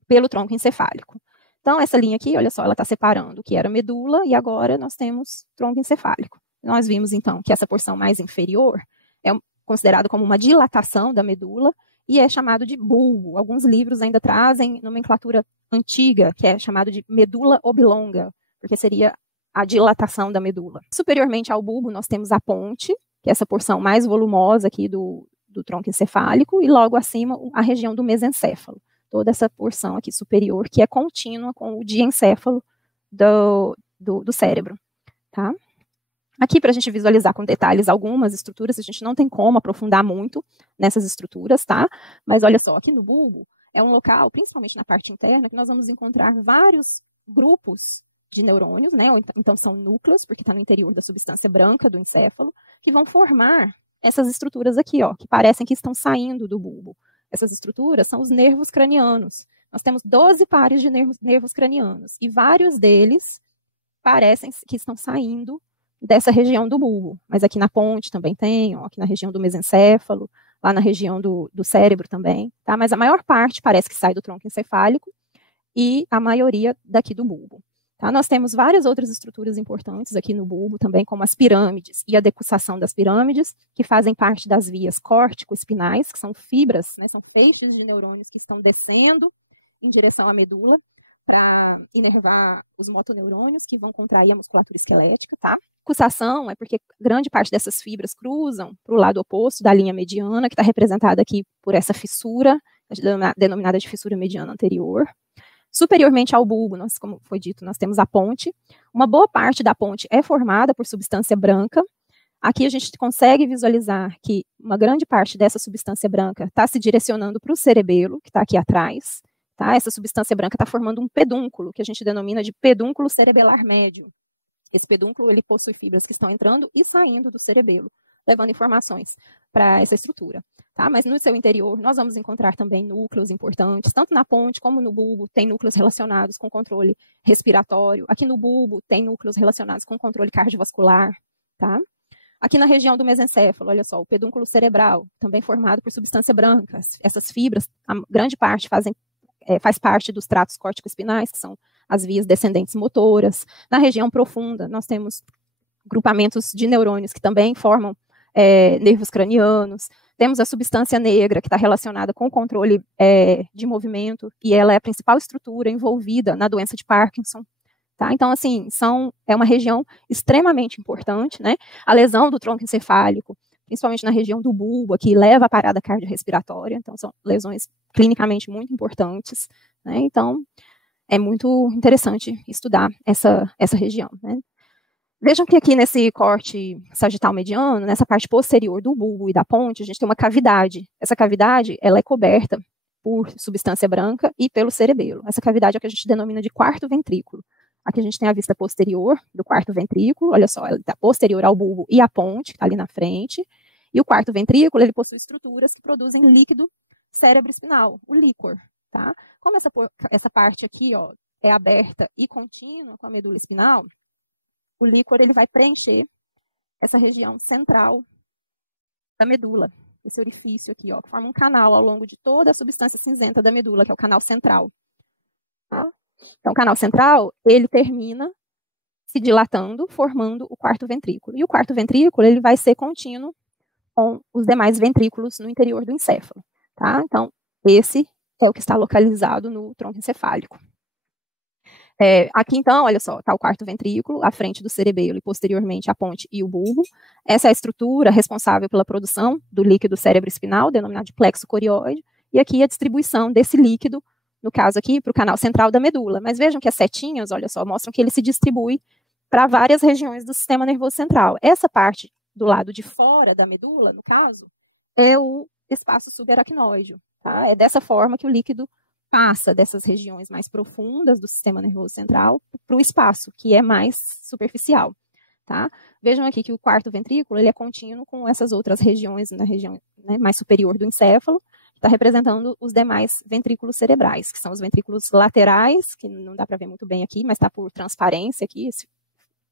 pelo tronco encefálico. Então, essa linha aqui, olha só, ela está separando o que era medula e agora nós temos tronco encefálico. Nós vimos, então, que essa porção mais inferior é considerado como uma dilatação da medula e é chamado de bulbo. Alguns livros ainda trazem nomenclatura antiga, que é chamado de medula oblonga, porque seria a dilatação da medula. Superiormente ao bulbo, nós temos a ponte, que é essa porção mais volumosa aqui do tronco encefálico, e logo acima a região do mesencéfalo. Toda essa porção aqui superior, que é contínua com o diencéfalo do cérebro. Tá? Aqui, para a gente visualizar com detalhes algumas estruturas, a gente não tem como aprofundar muito nessas estruturas, tá? Mas olha só, aqui no bulbo é um local, principalmente na parte interna, que nós vamos encontrar vários grupos de neurônios, né? Então são núcleos, porque está no interior da substância branca do encéfalo, que vão formar essas estruturas aqui, ó, que parecem que estão saindo do bulbo. Essas estruturas são os nervos cranianos. Nós temos 12 pares de nervos cranianos, e vários deles parecem que estão saindo dessa região do bulbo. Mas aqui na ponte também tem, ó, aqui na região do mesencéfalo, lá na região do cérebro também, tá? Mas a maior parte parece que sai do tronco encefálico e a maioria daqui do bulbo. Tá? Nós temos várias outras estruturas importantes aqui no bulbo também, como as pirâmides e a decussação das pirâmides, que fazem parte das vias córtico-espinais, que são fibras, né, são feixes de neurônios que estão descendo em direção à medula para inervar os motoneurônios, que vão contrair a musculatura esquelética, tá? Decussação é porque grande parte dessas fibras cruzam para o lado oposto da linha mediana, que está representada aqui por essa fissura, denominada de fissura mediana anterior. Superiormente ao bulbo, como foi dito, nós temos a ponte. Uma boa parte da ponte é formada por substância branca. Aqui a gente consegue visualizar que uma grande parte dessa substância branca está se direcionando para o cerebelo, que está aqui atrás. Tá? Essa substância branca está formando um pedúnculo, que a gente denomina de pedúnculo cerebelar médio. Esse pedúnculo ele possui fibras que estão entrando e saindo do cerebelo, levando informações para essa estrutura. Tá? Mas no seu interior, nós vamos encontrar também núcleos importantes, tanto na ponte como no bulbo, tem núcleos relacionados com controle respiratório. Aqui no bulbo, tem núcleos relacionados com controle cardiovascular. Tá? Aqui na região do mesencéfalo, olha só, o pedúnculo cerebral, também formado por substância branca. Essas fibras, a grande parte faz parte dos tratos córtico-espinais, que são as vias descendentes motoras. Na região profunda, nós temos grupamentos de neurônios que também formam nervos cranianos. Temos a substância negra, que está relacionada com o controle de movimento, e ela é a principal estrutura envolvida na doença de Parkinson. Tá? Então, assim, é uma região extremamente importante, né? A lesão do tronco encefálico, principalmente na região do bulbo, que leva à parada cardiorrespiratória, então são lesões clinicamente muito importantes, né? Então, é muito interessante estudar essa região, né? Vejam que aqui nesse corte sagital mediano, nessa parte posterior do bulbo e da ponte, a gente tem uma cavidade. Essa cavidade, ela é coberta por substância branca e pelo cerebelo. Essa cavidade é o que a gente denomina de quarto ventrículo. Aqui a gente tem a vista posterior do quarto ventrículo, olha só, ela está posterior ao bulbo e à ponte, que está ali na frente. E o quarto ventrículo, ele possui estruturas que produzem líquido cerebroespinal, o líquor, tá? Como essa parte aqui, ó, é aberta e contínua com a medula espinal, o líquor ele vai preencher essa região central da medula, esse orifício aqui, ó, que forma um canal ao longo de toda a substância cinzenta da medula, que é o canal central. Tá? Então, o canal central, ele termina se dilatando, formando o quarto ventrículo. E o quarto ventrículo, ele vai ser contínuo com os demais ventrículos no interior do encéfalo. Tá? Então, esse é o que está localizado no tronco encefálico. Aqui, então, olha só, está o quarto ventrículo, à frente do cerebelo e posteriormente a ponte e o bulbo. Essa é a estrutura responsável pela produção do líquido cerebroespinal, denominado de plexo corioide, e aqui a distribuição desse líquido, no caso aqui, para o canal central da medula. Mas vejam que as setinhas, olha só, mostram que ele se distribui para várias regiões do sistema nervoso central. Essa parte do lado de fora da medula, no caso, é o espaço subaracnoide. Tá? É dessa forma que o líquido passa dessas regiões mais profundas do sistema nervoso central para o espaço, que é mais superficial. Tá? Vejam aqui que o quarto ventrículo ele é contínuo com essas outras regiões, na região, né, mais superior do encéfalo, que está representando os demais ventrículos cerebrais, que são os ventrículos laterais, que não dá para ver muito bem aqui, mas está por transparência aqui,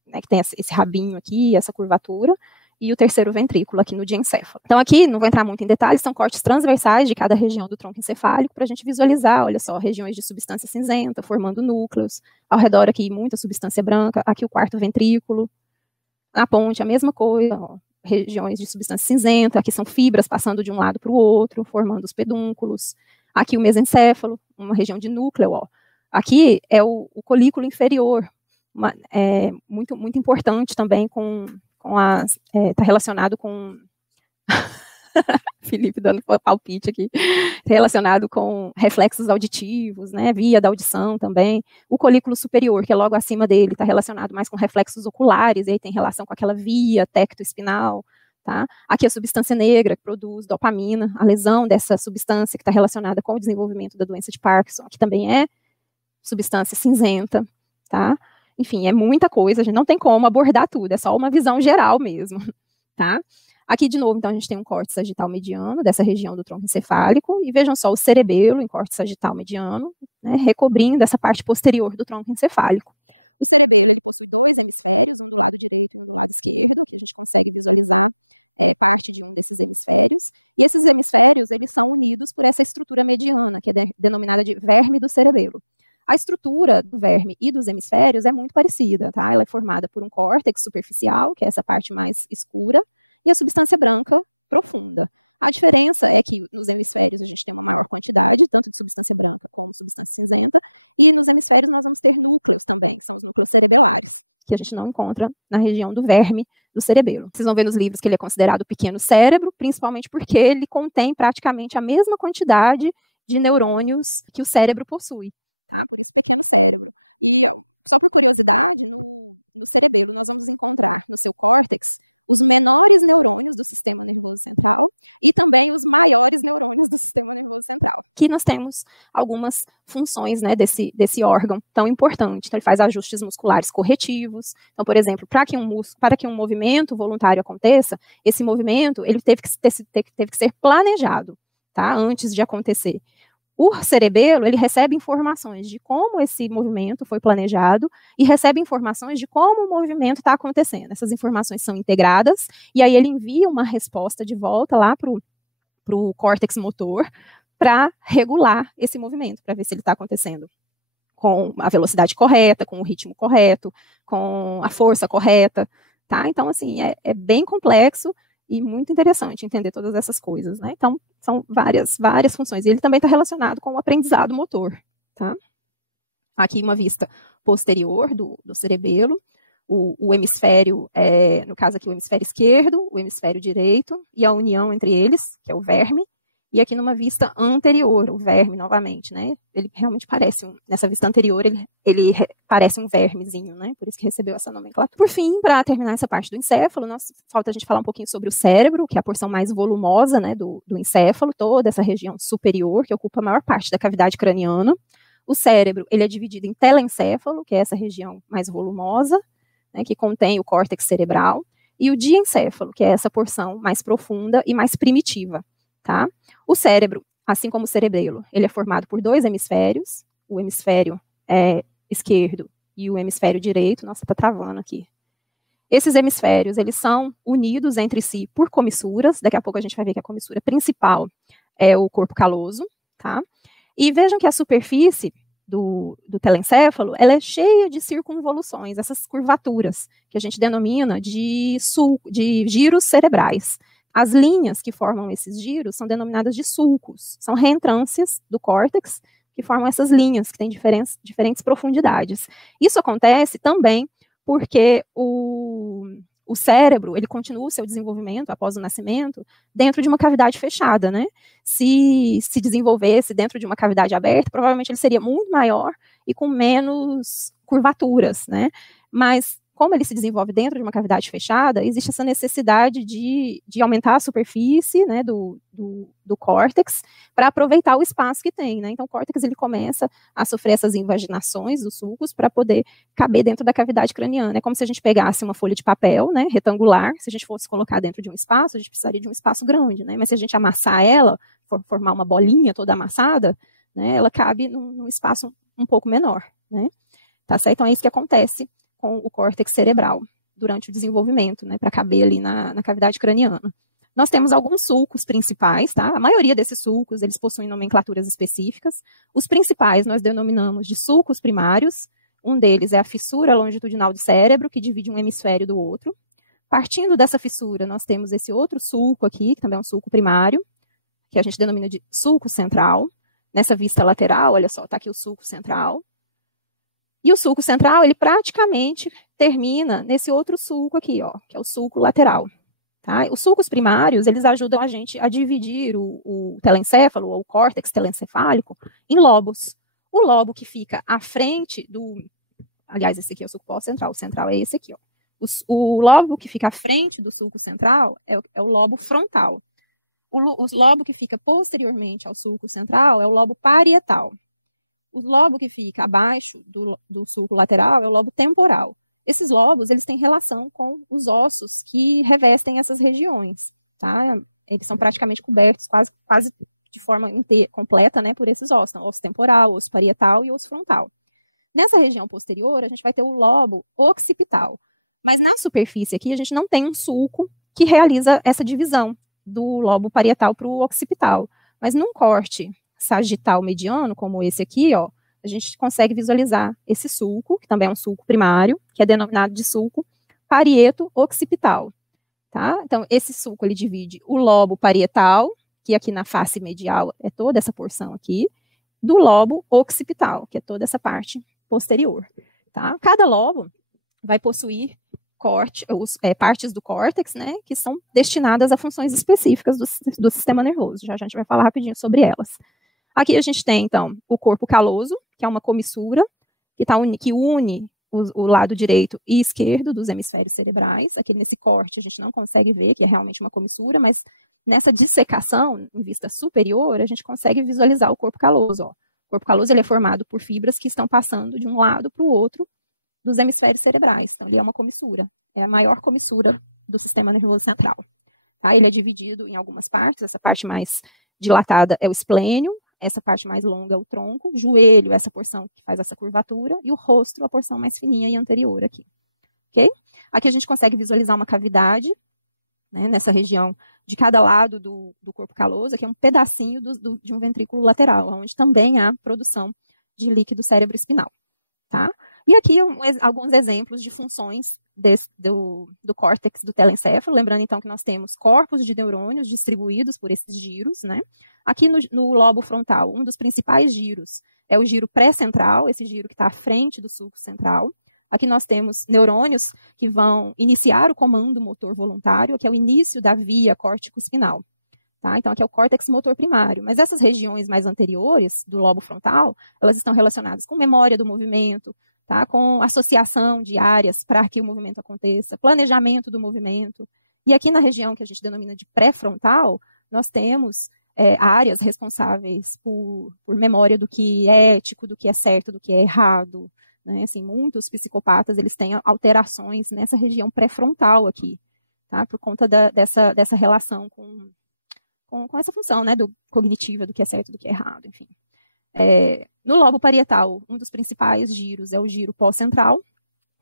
né, que tem esse rabinho aqui, essa curvatura, e o terceiro ventrículo aqui no diencéfalo. Então aqui, não vou entrar muito em detalhes, são cortes transversais de cada região do tronco encefálico para a gente visualizar, olha só, regiões de substância cinzenta, formando núcleos, ao redor aqui muita substância branca, aqui o quarto ventrículo, na ponte a mesma coisa, ó, regiões de substância cinzenta, aqui são fibras passando de um lado para o outro, formando os pedúnculos, aqui o mesencéfalo, uma região de núcleo, ó. Aqui é o colículo inferior, muito, muito importante também está relacionado com Felipe dando palpite aqui, relacionado com reflexos auditivos, né, via da audição também. O colículo superior, que é logo acima dele, está relacionado mais com reflexos oculares, e aí tem relação com aquela via tectoespinal, tá? Aqui a substância negra, que produz dopamina, a lesão dessa substância que está relacionada com o desenvolvimento da doença de Parkinson, que também é substância cinzenta, tá? Enfim, é muita coisa, a gente não tem como abordar tudo, é só uma visão geral mesmo, tá? Aqui, de novo, então, a gente tem um corte sagital mediano, dessa região do tronco encefálico, e vejam só o cerebelo em corte sagital mediano, né, recobrindo essa parte posterior do tronco encefálico. A estrutura do verme e dos hemisférios é muito parecida, tá? Ela é formada por um córtex superficial, que é essa parte mais escura, e a substância branca profunda. A diferença é que nos hemisférios a gente tem uma maior quantidade, tanto de substância branca quanto de substância cinzenta, e nos hemisférios nós vamos ter núcleo também, que é o núcleo cerebelado, que a gente não encontra na região do verme do cerebelo. Vocês vão ver nos livros que ele é considerado pequeno cérebro, principalmente porque ele contém praticamente a mesma quantidade de neurônios que o cérebro possui. Tá? Por isso, pequeno cérebro. E só por curiosidade, no cerebelo nós vamos encontrar no córtex os menores neurônios do sistema nervoso central e também os maiores neurônios do sistema nervoso central. Aqui nós temos algumas funções, né, desse órgão tão importante. Então, ele faz ajustes musculares corretivos. Então, por exemplo, para que um movimento voluntário aconteça, esse movimento ele teve que ser planejado, tá, antes de acontecer. O cerebelo, ele recebe informações de como esse movimento foi planejado e recebe informações de como o movimento está acontecendo. Essas informações são integradas e aí ele envia uma resposta de volta lá para o córtex motor para regular esse movimento, para ver se ele está acontecendo com a velocidade correta, com o ritmo correto, com a força correta, tá? Então, assim, é bem complexo e muito interessante entender todas essas coisas, né? Então, são várias funções. E ele também está relacionado com o aprendizado motor, tá? Aqui uma vista posterior do cerebelo, o hemisfério, no caso aqui o hemisfério esquerdo, o hemisfério direito e a união entre eles, que é o verme, e aqui numa vista anterior, o verme novamente, né? Ele realmente parece, nessa vista anterior, ele parece um vermezinho, né? Por isso que recebeu essa nomenclatura. Por fim, para terminar essa parte do encéfalo, falta a gente falar um pouquinho sobre o cérebro, que é a porção mais volumosa, né, do encéfalo, toda essa região superior, que ocupa a maior parte da cavidade craniana. O cérebro, ele é dividido em telencéfalo, que é essa região mais volumosa, né, que contém o córtex cerebral, e o diencéfalo, que é essa porção mais profunda e mais primitiva, tá? O cérebro, assim como o cerebelo, ele é formado por dois hemisférios, o hemisfério esquerdo e o hemisfério direito. Nossa, tá travando aqui. Esses hemisférios, eles são unidos entre si por comissuras. Daqui a pouco a gente vai ver que a comissura principal é o corpo caloso, tá? E vejam que a superfície do telencéfalo, ela é cheia de circunvoluções, essas curvaturas, que a gente denomina de giros cerebrais. As linhas que formam esses giros são denominadas de sulcos, são reentrâncias do córtex que formam essas linhas, que têm diferentes profundidades. Isso acontece também porque o cérebro, ele continua o seu desenvolvimento após o nascimento dentro de uma cavidade fechada, né? Se desenvolvesse dentro de uma cavidade aberta, provavelmente ele seria muito maior e com menos curvaturas, né? Mas como ele se desenvolve dentro de uma cavidade fechada, existe essa necessidade de aumentar a superfície, né, do córtex para aproveitar o espaço que tem, né? Então, o córtex ele começa a sofrer essas invaginações dos sulcos para poder caber dentro da cavidade craniana. É como se a gente pegasse uma folha de papel, né, retangular, se a gente fosse colocar dentro de um espaço, a gente precisaria de um espaço grande, né? Mas se a gente amassar ela, formar uma bolinha toda amassada, né, ela cabe num espaço um pouco menor, né? Tá certo? Então, é isso que acontece com o córtex cerebral durante o desenvolvimento, né, para caber ali na cavidade craniana. Nós temos alguns sulcos principais, tá? A maioria desses sulcos, eles possuem nomenclaturas específicas. Os principais nós denominamos de sulcos primários. Um deles é a fissura longitudinal do cérebro, que divide um hemisfério do outro. Partindo dessa fissura, nós temos esse outro sulco aqui, que também é um sulco primário, que a gente denomina de sulco central. Nessa vista lateral, olha só, está aqui o sulco central. E o sulco central, ele praticamente termina nesse outro sulco aqui, ó, que é o sulco lateral. Tá? Os sulcos primários, eles ajudam a gente a dividir o telencéfalo, ou o córtex telencefálico, em lobos. O lobo que fica à frente do... Aliás, esse aqui é o sulco pós-central, o central é esse aqui, ó. O lobo que fica à frente do sulco central é o lobo frontal. O lobo que fica posteriormente ao sulco central é o lobo parietal. O lobo que fica abaixo do sulco lateral é o lobo temporal. Esses lobos, eles têm relação com os ossos que revestem essas regiões, tá? Eles são praticamente cobertos quase de forma completa, né, por esses ossos. Então, osso temporal, osso parietal e osso frontal. Nessa região posterior, a gente vai ter o lobo occipital. Mas na superfície aqui, a gente não tem um sulco que realiza essa divisão do lobo parietal para o occipital. Mas num corte sagital mediano, como esse aqui, ó, a gente consegue visualizar esse sulco, que também é um sulco primário, que é denominado de sulco parieto-occipital. Tá? Então, esse sulco ele divide o lobo parietal, que aqui na face medial é toda essa porção aqui, do lobo occipital, que é toda essa parte posterior. Tá? Cada lobo vai possuir partes do córtex, né, que são destinadas a funções específicas do sistema nervoso. Já a gente vai falar rapidinho sobre elas. Aqui a gente tem, então, o corpo caloso, que é uma comissura que une o lado direito e esquerdo dos hemisférios cerebrais. Aqui nesse corte a gente não consegue ver que é realmente uma comissura, mas nessa dissecação em vista superior, a gente consegue visualizar o corpo caloso. Ó. O corpo caloso ele é formado por fibras que estão passando de um lado para o outro dos hemisférios cerebrais. Então, ele é uma comissura. É a maior comissura do sistema nervoso central. Tá? Ele é dividido em algumas partes. Essa parte mais dilatada é o esplênio, essa parte mais longa é o tronco, joelho, essa porção que faz essa curvatura, e o rosto, a porção mais fininha e anterior aqui. Ok? Aqui a gente consegue visualizar uma cavidade, né, nessa região de cada lado do corpo caloso, aqui é um pedacinho de um ventrículo lateral, onde também há produção de líquido cerebroespinal. Tá? E aqui alguns exemplos de funções do córtex do telencéfalo, lembrando então que nós temos corpos de neurônios distribuídos por esses giros, né? Aqui no lobo frontal, um dos principais giros é o giro pré-central, esse giro que está à frente do sulco central. Aqui nós temos neurônios que vão iniciar o comando motor voluntário, que é o início da via córtico-espinal. Tá? Então, aqui é o córtex motor primário. Mas essas regiões mais anteriores do lobo frontal, elas estão relacionadas com memória do movimento, tá? Com associação de áreas para que o movimento aconteça, planejamento do movimento. E aqui na região que a gente denomina de pré-frontal, nós temos áreas responsáveis por memória do que é ético, do que é certo, do que é errado. Né? Assim, muitos psicopatas eles têm alterações nessa região pré-frontal aqui, tá? Por conta dessa relação com essa função, né, do cognitiva, do que é certo, do que é errado, enfim. No lobo parietal, um dos principais giros é o giro pós-central,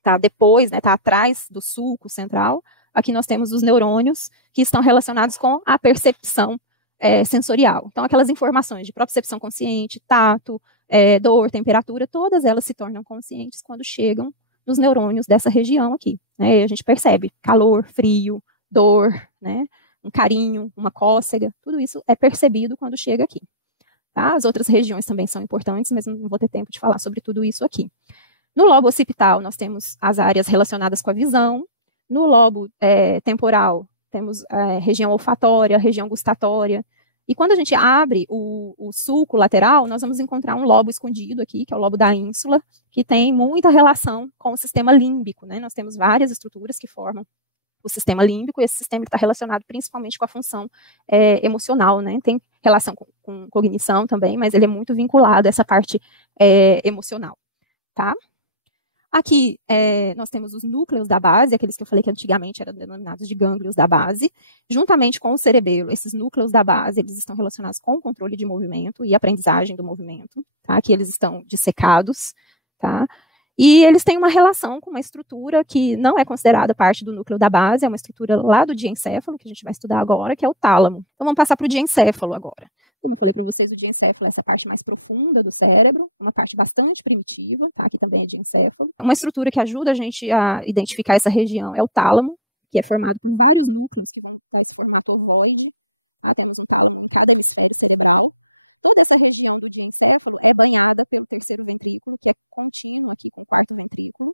tá depois, né, tá atrás do sulco central. Aqui nós temos os neurônios que estão relacionados com a percepção sensorial. Então, aquelas informações de propriocepção consciente, tato, dor, temperatura, todas elas se tornam conscientes quando chegam nos neurônios dessa região aqui. Né? E a gente percebe calor, frio, dor, né? Um carinho, uma cócega, tudo isso é percebido quando chega aqui. Tá? As outras regiões também são importantes, mas não vou ter tempo de falar sobre tudo isso aqui. No lobo occipital, nós temos as áreas relacionadas com a visão. No lobo temporal, temos região olfatória, região gustatória. E quando a gente abre o sulco lateral, nós vamos encontrar um lobo escondido aqui, que é o lobo da ínsula, que tem muita relação com o sistema límbico. Né? Nós temos várias estruturas que formam o sistema límbico, e esse sistema está relacionado principalmente com a função emocional, né? Tem relação com cognição também, mas ele é muito vinculado a essa parte emocional, tá? Aqui nós temos os núcleos da base, aqueles que eu falei que antigamente eram denominados de gânglios da base, juntamente com o cerebelo. Esses núcleos da base, eles estão relacionados com o controle de movimento e aprendizagem do movimento, tá? Aqui eles estão dissecados, tá? E eles têm uma relação com uma estrutura que não é considerada parte do núcleo da base, é uma estrutura lá do diencéfalo, que a gente vai estudar agora, que é o tálamo. Então, vamos passar para o diencéfalo agora. Como eu falei para vocês, o diencéfalo é essa parte mais profunda do cérebro, uma parte bastante primitiva, tá? Aqui também é diencéfalo. Uma estrutura que ajuda a gente a identificar essa região é o tálamo, que é formado por vários núcleos que vão dar esse formato ovoide, tá? Temos um tálamo em cada hemisfério cerebral. Toda essa região do diencéfalo é banhada pelo terceiro ventrículo, que é contínuo aqui com o quarto ventrículo.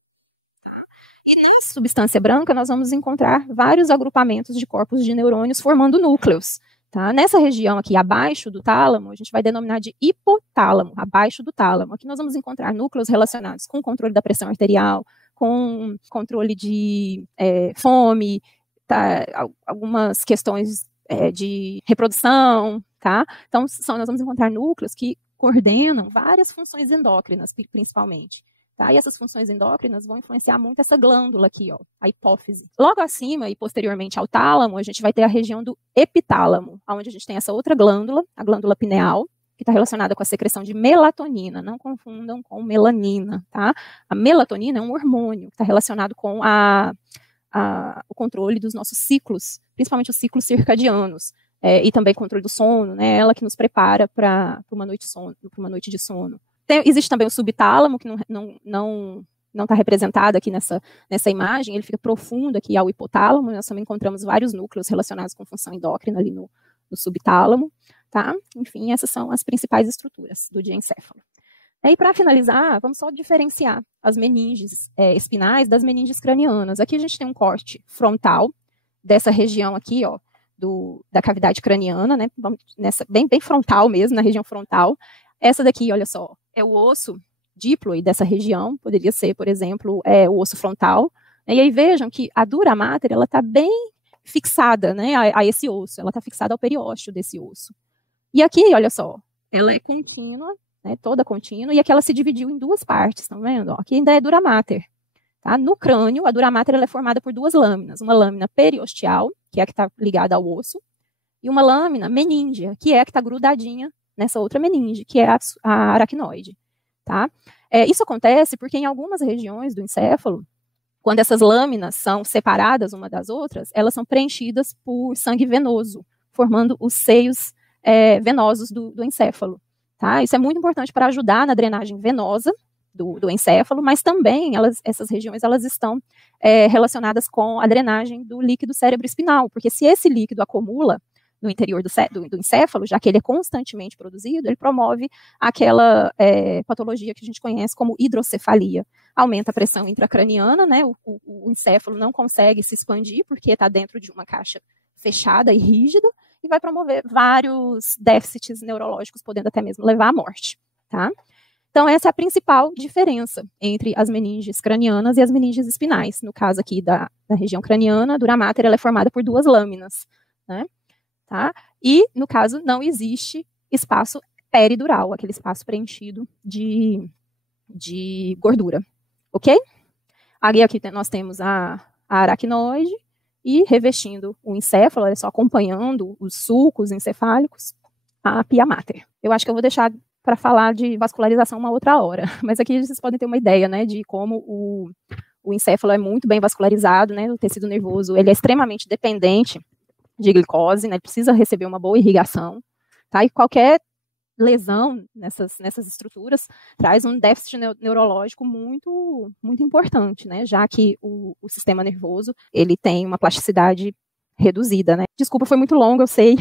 E nessa substância branca nós vamos encontrar vários agrupamentos de corpos de neurônios formando núcleos. Tá? Nessa região aqui abaixo do tálamo, a gente vai denominar de hipotálamo, abaixo do tálamo. Aqui nós vamos encontrar núcleos relacionados com controle da pressão arterial, com controle de fome, tá? Algumas questões de reprodução. Tá? Então, nós vamos encontrar núcleos que coordenam várias funções endócrinas, principalmente. Tá? E essas funções endócrinas vão influenciar muito essa glândula aqui, ó, a hipófise. Logo acima e posteriormente ao tálamo, a gente vai ter a região do epitálamo, onde a gente tem essa outra glândula, a glândula pineal, que está relacionada com a secreção de melatonina. Não confundam com melanina. Tá? A melatonina é um hormônio que está relacionado com o controle dos nossos ciclos, principalmente os ciclos circadianos. E também controle do sono, né? Ela que nos prepara para uma noite de sono. Existe também o subtálamo, que não está representado aqui nessa imagem, ele fica profundo aqui ao hipotálamo, nós também encontramos vários núcleos relacionados com função endócrina ali no subtálamo, tá? Enfim, essas são as principais estruturas do diencéfalo. E para finalizar, vamos só diferenciar as meninges espinais das meninges cranianas. Aqui a gente tem um corte frontal dessa região aqui, ó, da cavidade craniana, né? Bem frontal mesmo, na região frontal. Essa daqui, olha só, é o osso diploide dessa região, poderia ser, por exemplo, o osso frontal. E aí vejam que a dura mater, ela está bem fixada, né, a esse osso, ela está fixada ao periósteo desse osso. E aqui, olha só, ela é contínua, né, toda contínua, e aqui ela se dividiu em duas partes, estão vendo? Aqui ainda é dura mater. Tá? No crânio, a dura mater ela é formada por duas lâminas, uma lâmina periosteal, que é a que está ligada ao osso, e uma lâmina meníngea, que é a que está grudadinha nessa outra meninge, que é a aracnoide. Tá? Isso acontece porque em algumas regiões do encéfalo, quando essas lâminas são separadas uma das outras, elas são preenchidas por sangue venoso, formando os seios venosos do encéfalo. Tá? Isso é muito importante para ajudar na drenagem venosa do encéfalo, mas também essas regiões elas estão relacionadas com a drenagem do líquido cérebro-espinal, porque se esse líquido acumula no interior do encéfalo, já que ele é constantemente produzido, ele promove aquela patologia que a gente conhece como hidrocefalia. Aumenta a pressão intracraniana, né? O encéfalo não consegue se expandir porque está dentro de uma caixa fechada e rígida e vai promover vários déficits neurológicos, podendo até mesmo levar à morte. Tá? Então, essa é a principal diferença entre as meninges cranianas e as meninges espinais. No caso aqui da região craniana, a dura mater ela é formada por duas lâminas, né? Tá? E, no caso, não existe espaço peridural, aquele espaço preenchido de gordura. Ok? Aqui nós temos a aracnoide e revestindo o encéfalo, olha só, acompanhando os sulcos encefálicos, a pia mater. Eu acho que eu vou deixar para falar de vascularização uma outra hora, mas aqui vocês podem ter uma ideia, né, de como o encéfalo é muito bem vascularizado, né, o tecido nervoso, ele é extremamente dependente de glicose, né, ele precisa receber uma boa irrigação, tá, e qualquer lesão nessas estruturas traz um déficit neurológico muito, muito importante, né, já que o sistema nervoso, ele tem uma plasticidade reduzida, né. Desculpa, foi muito longo, eu sei.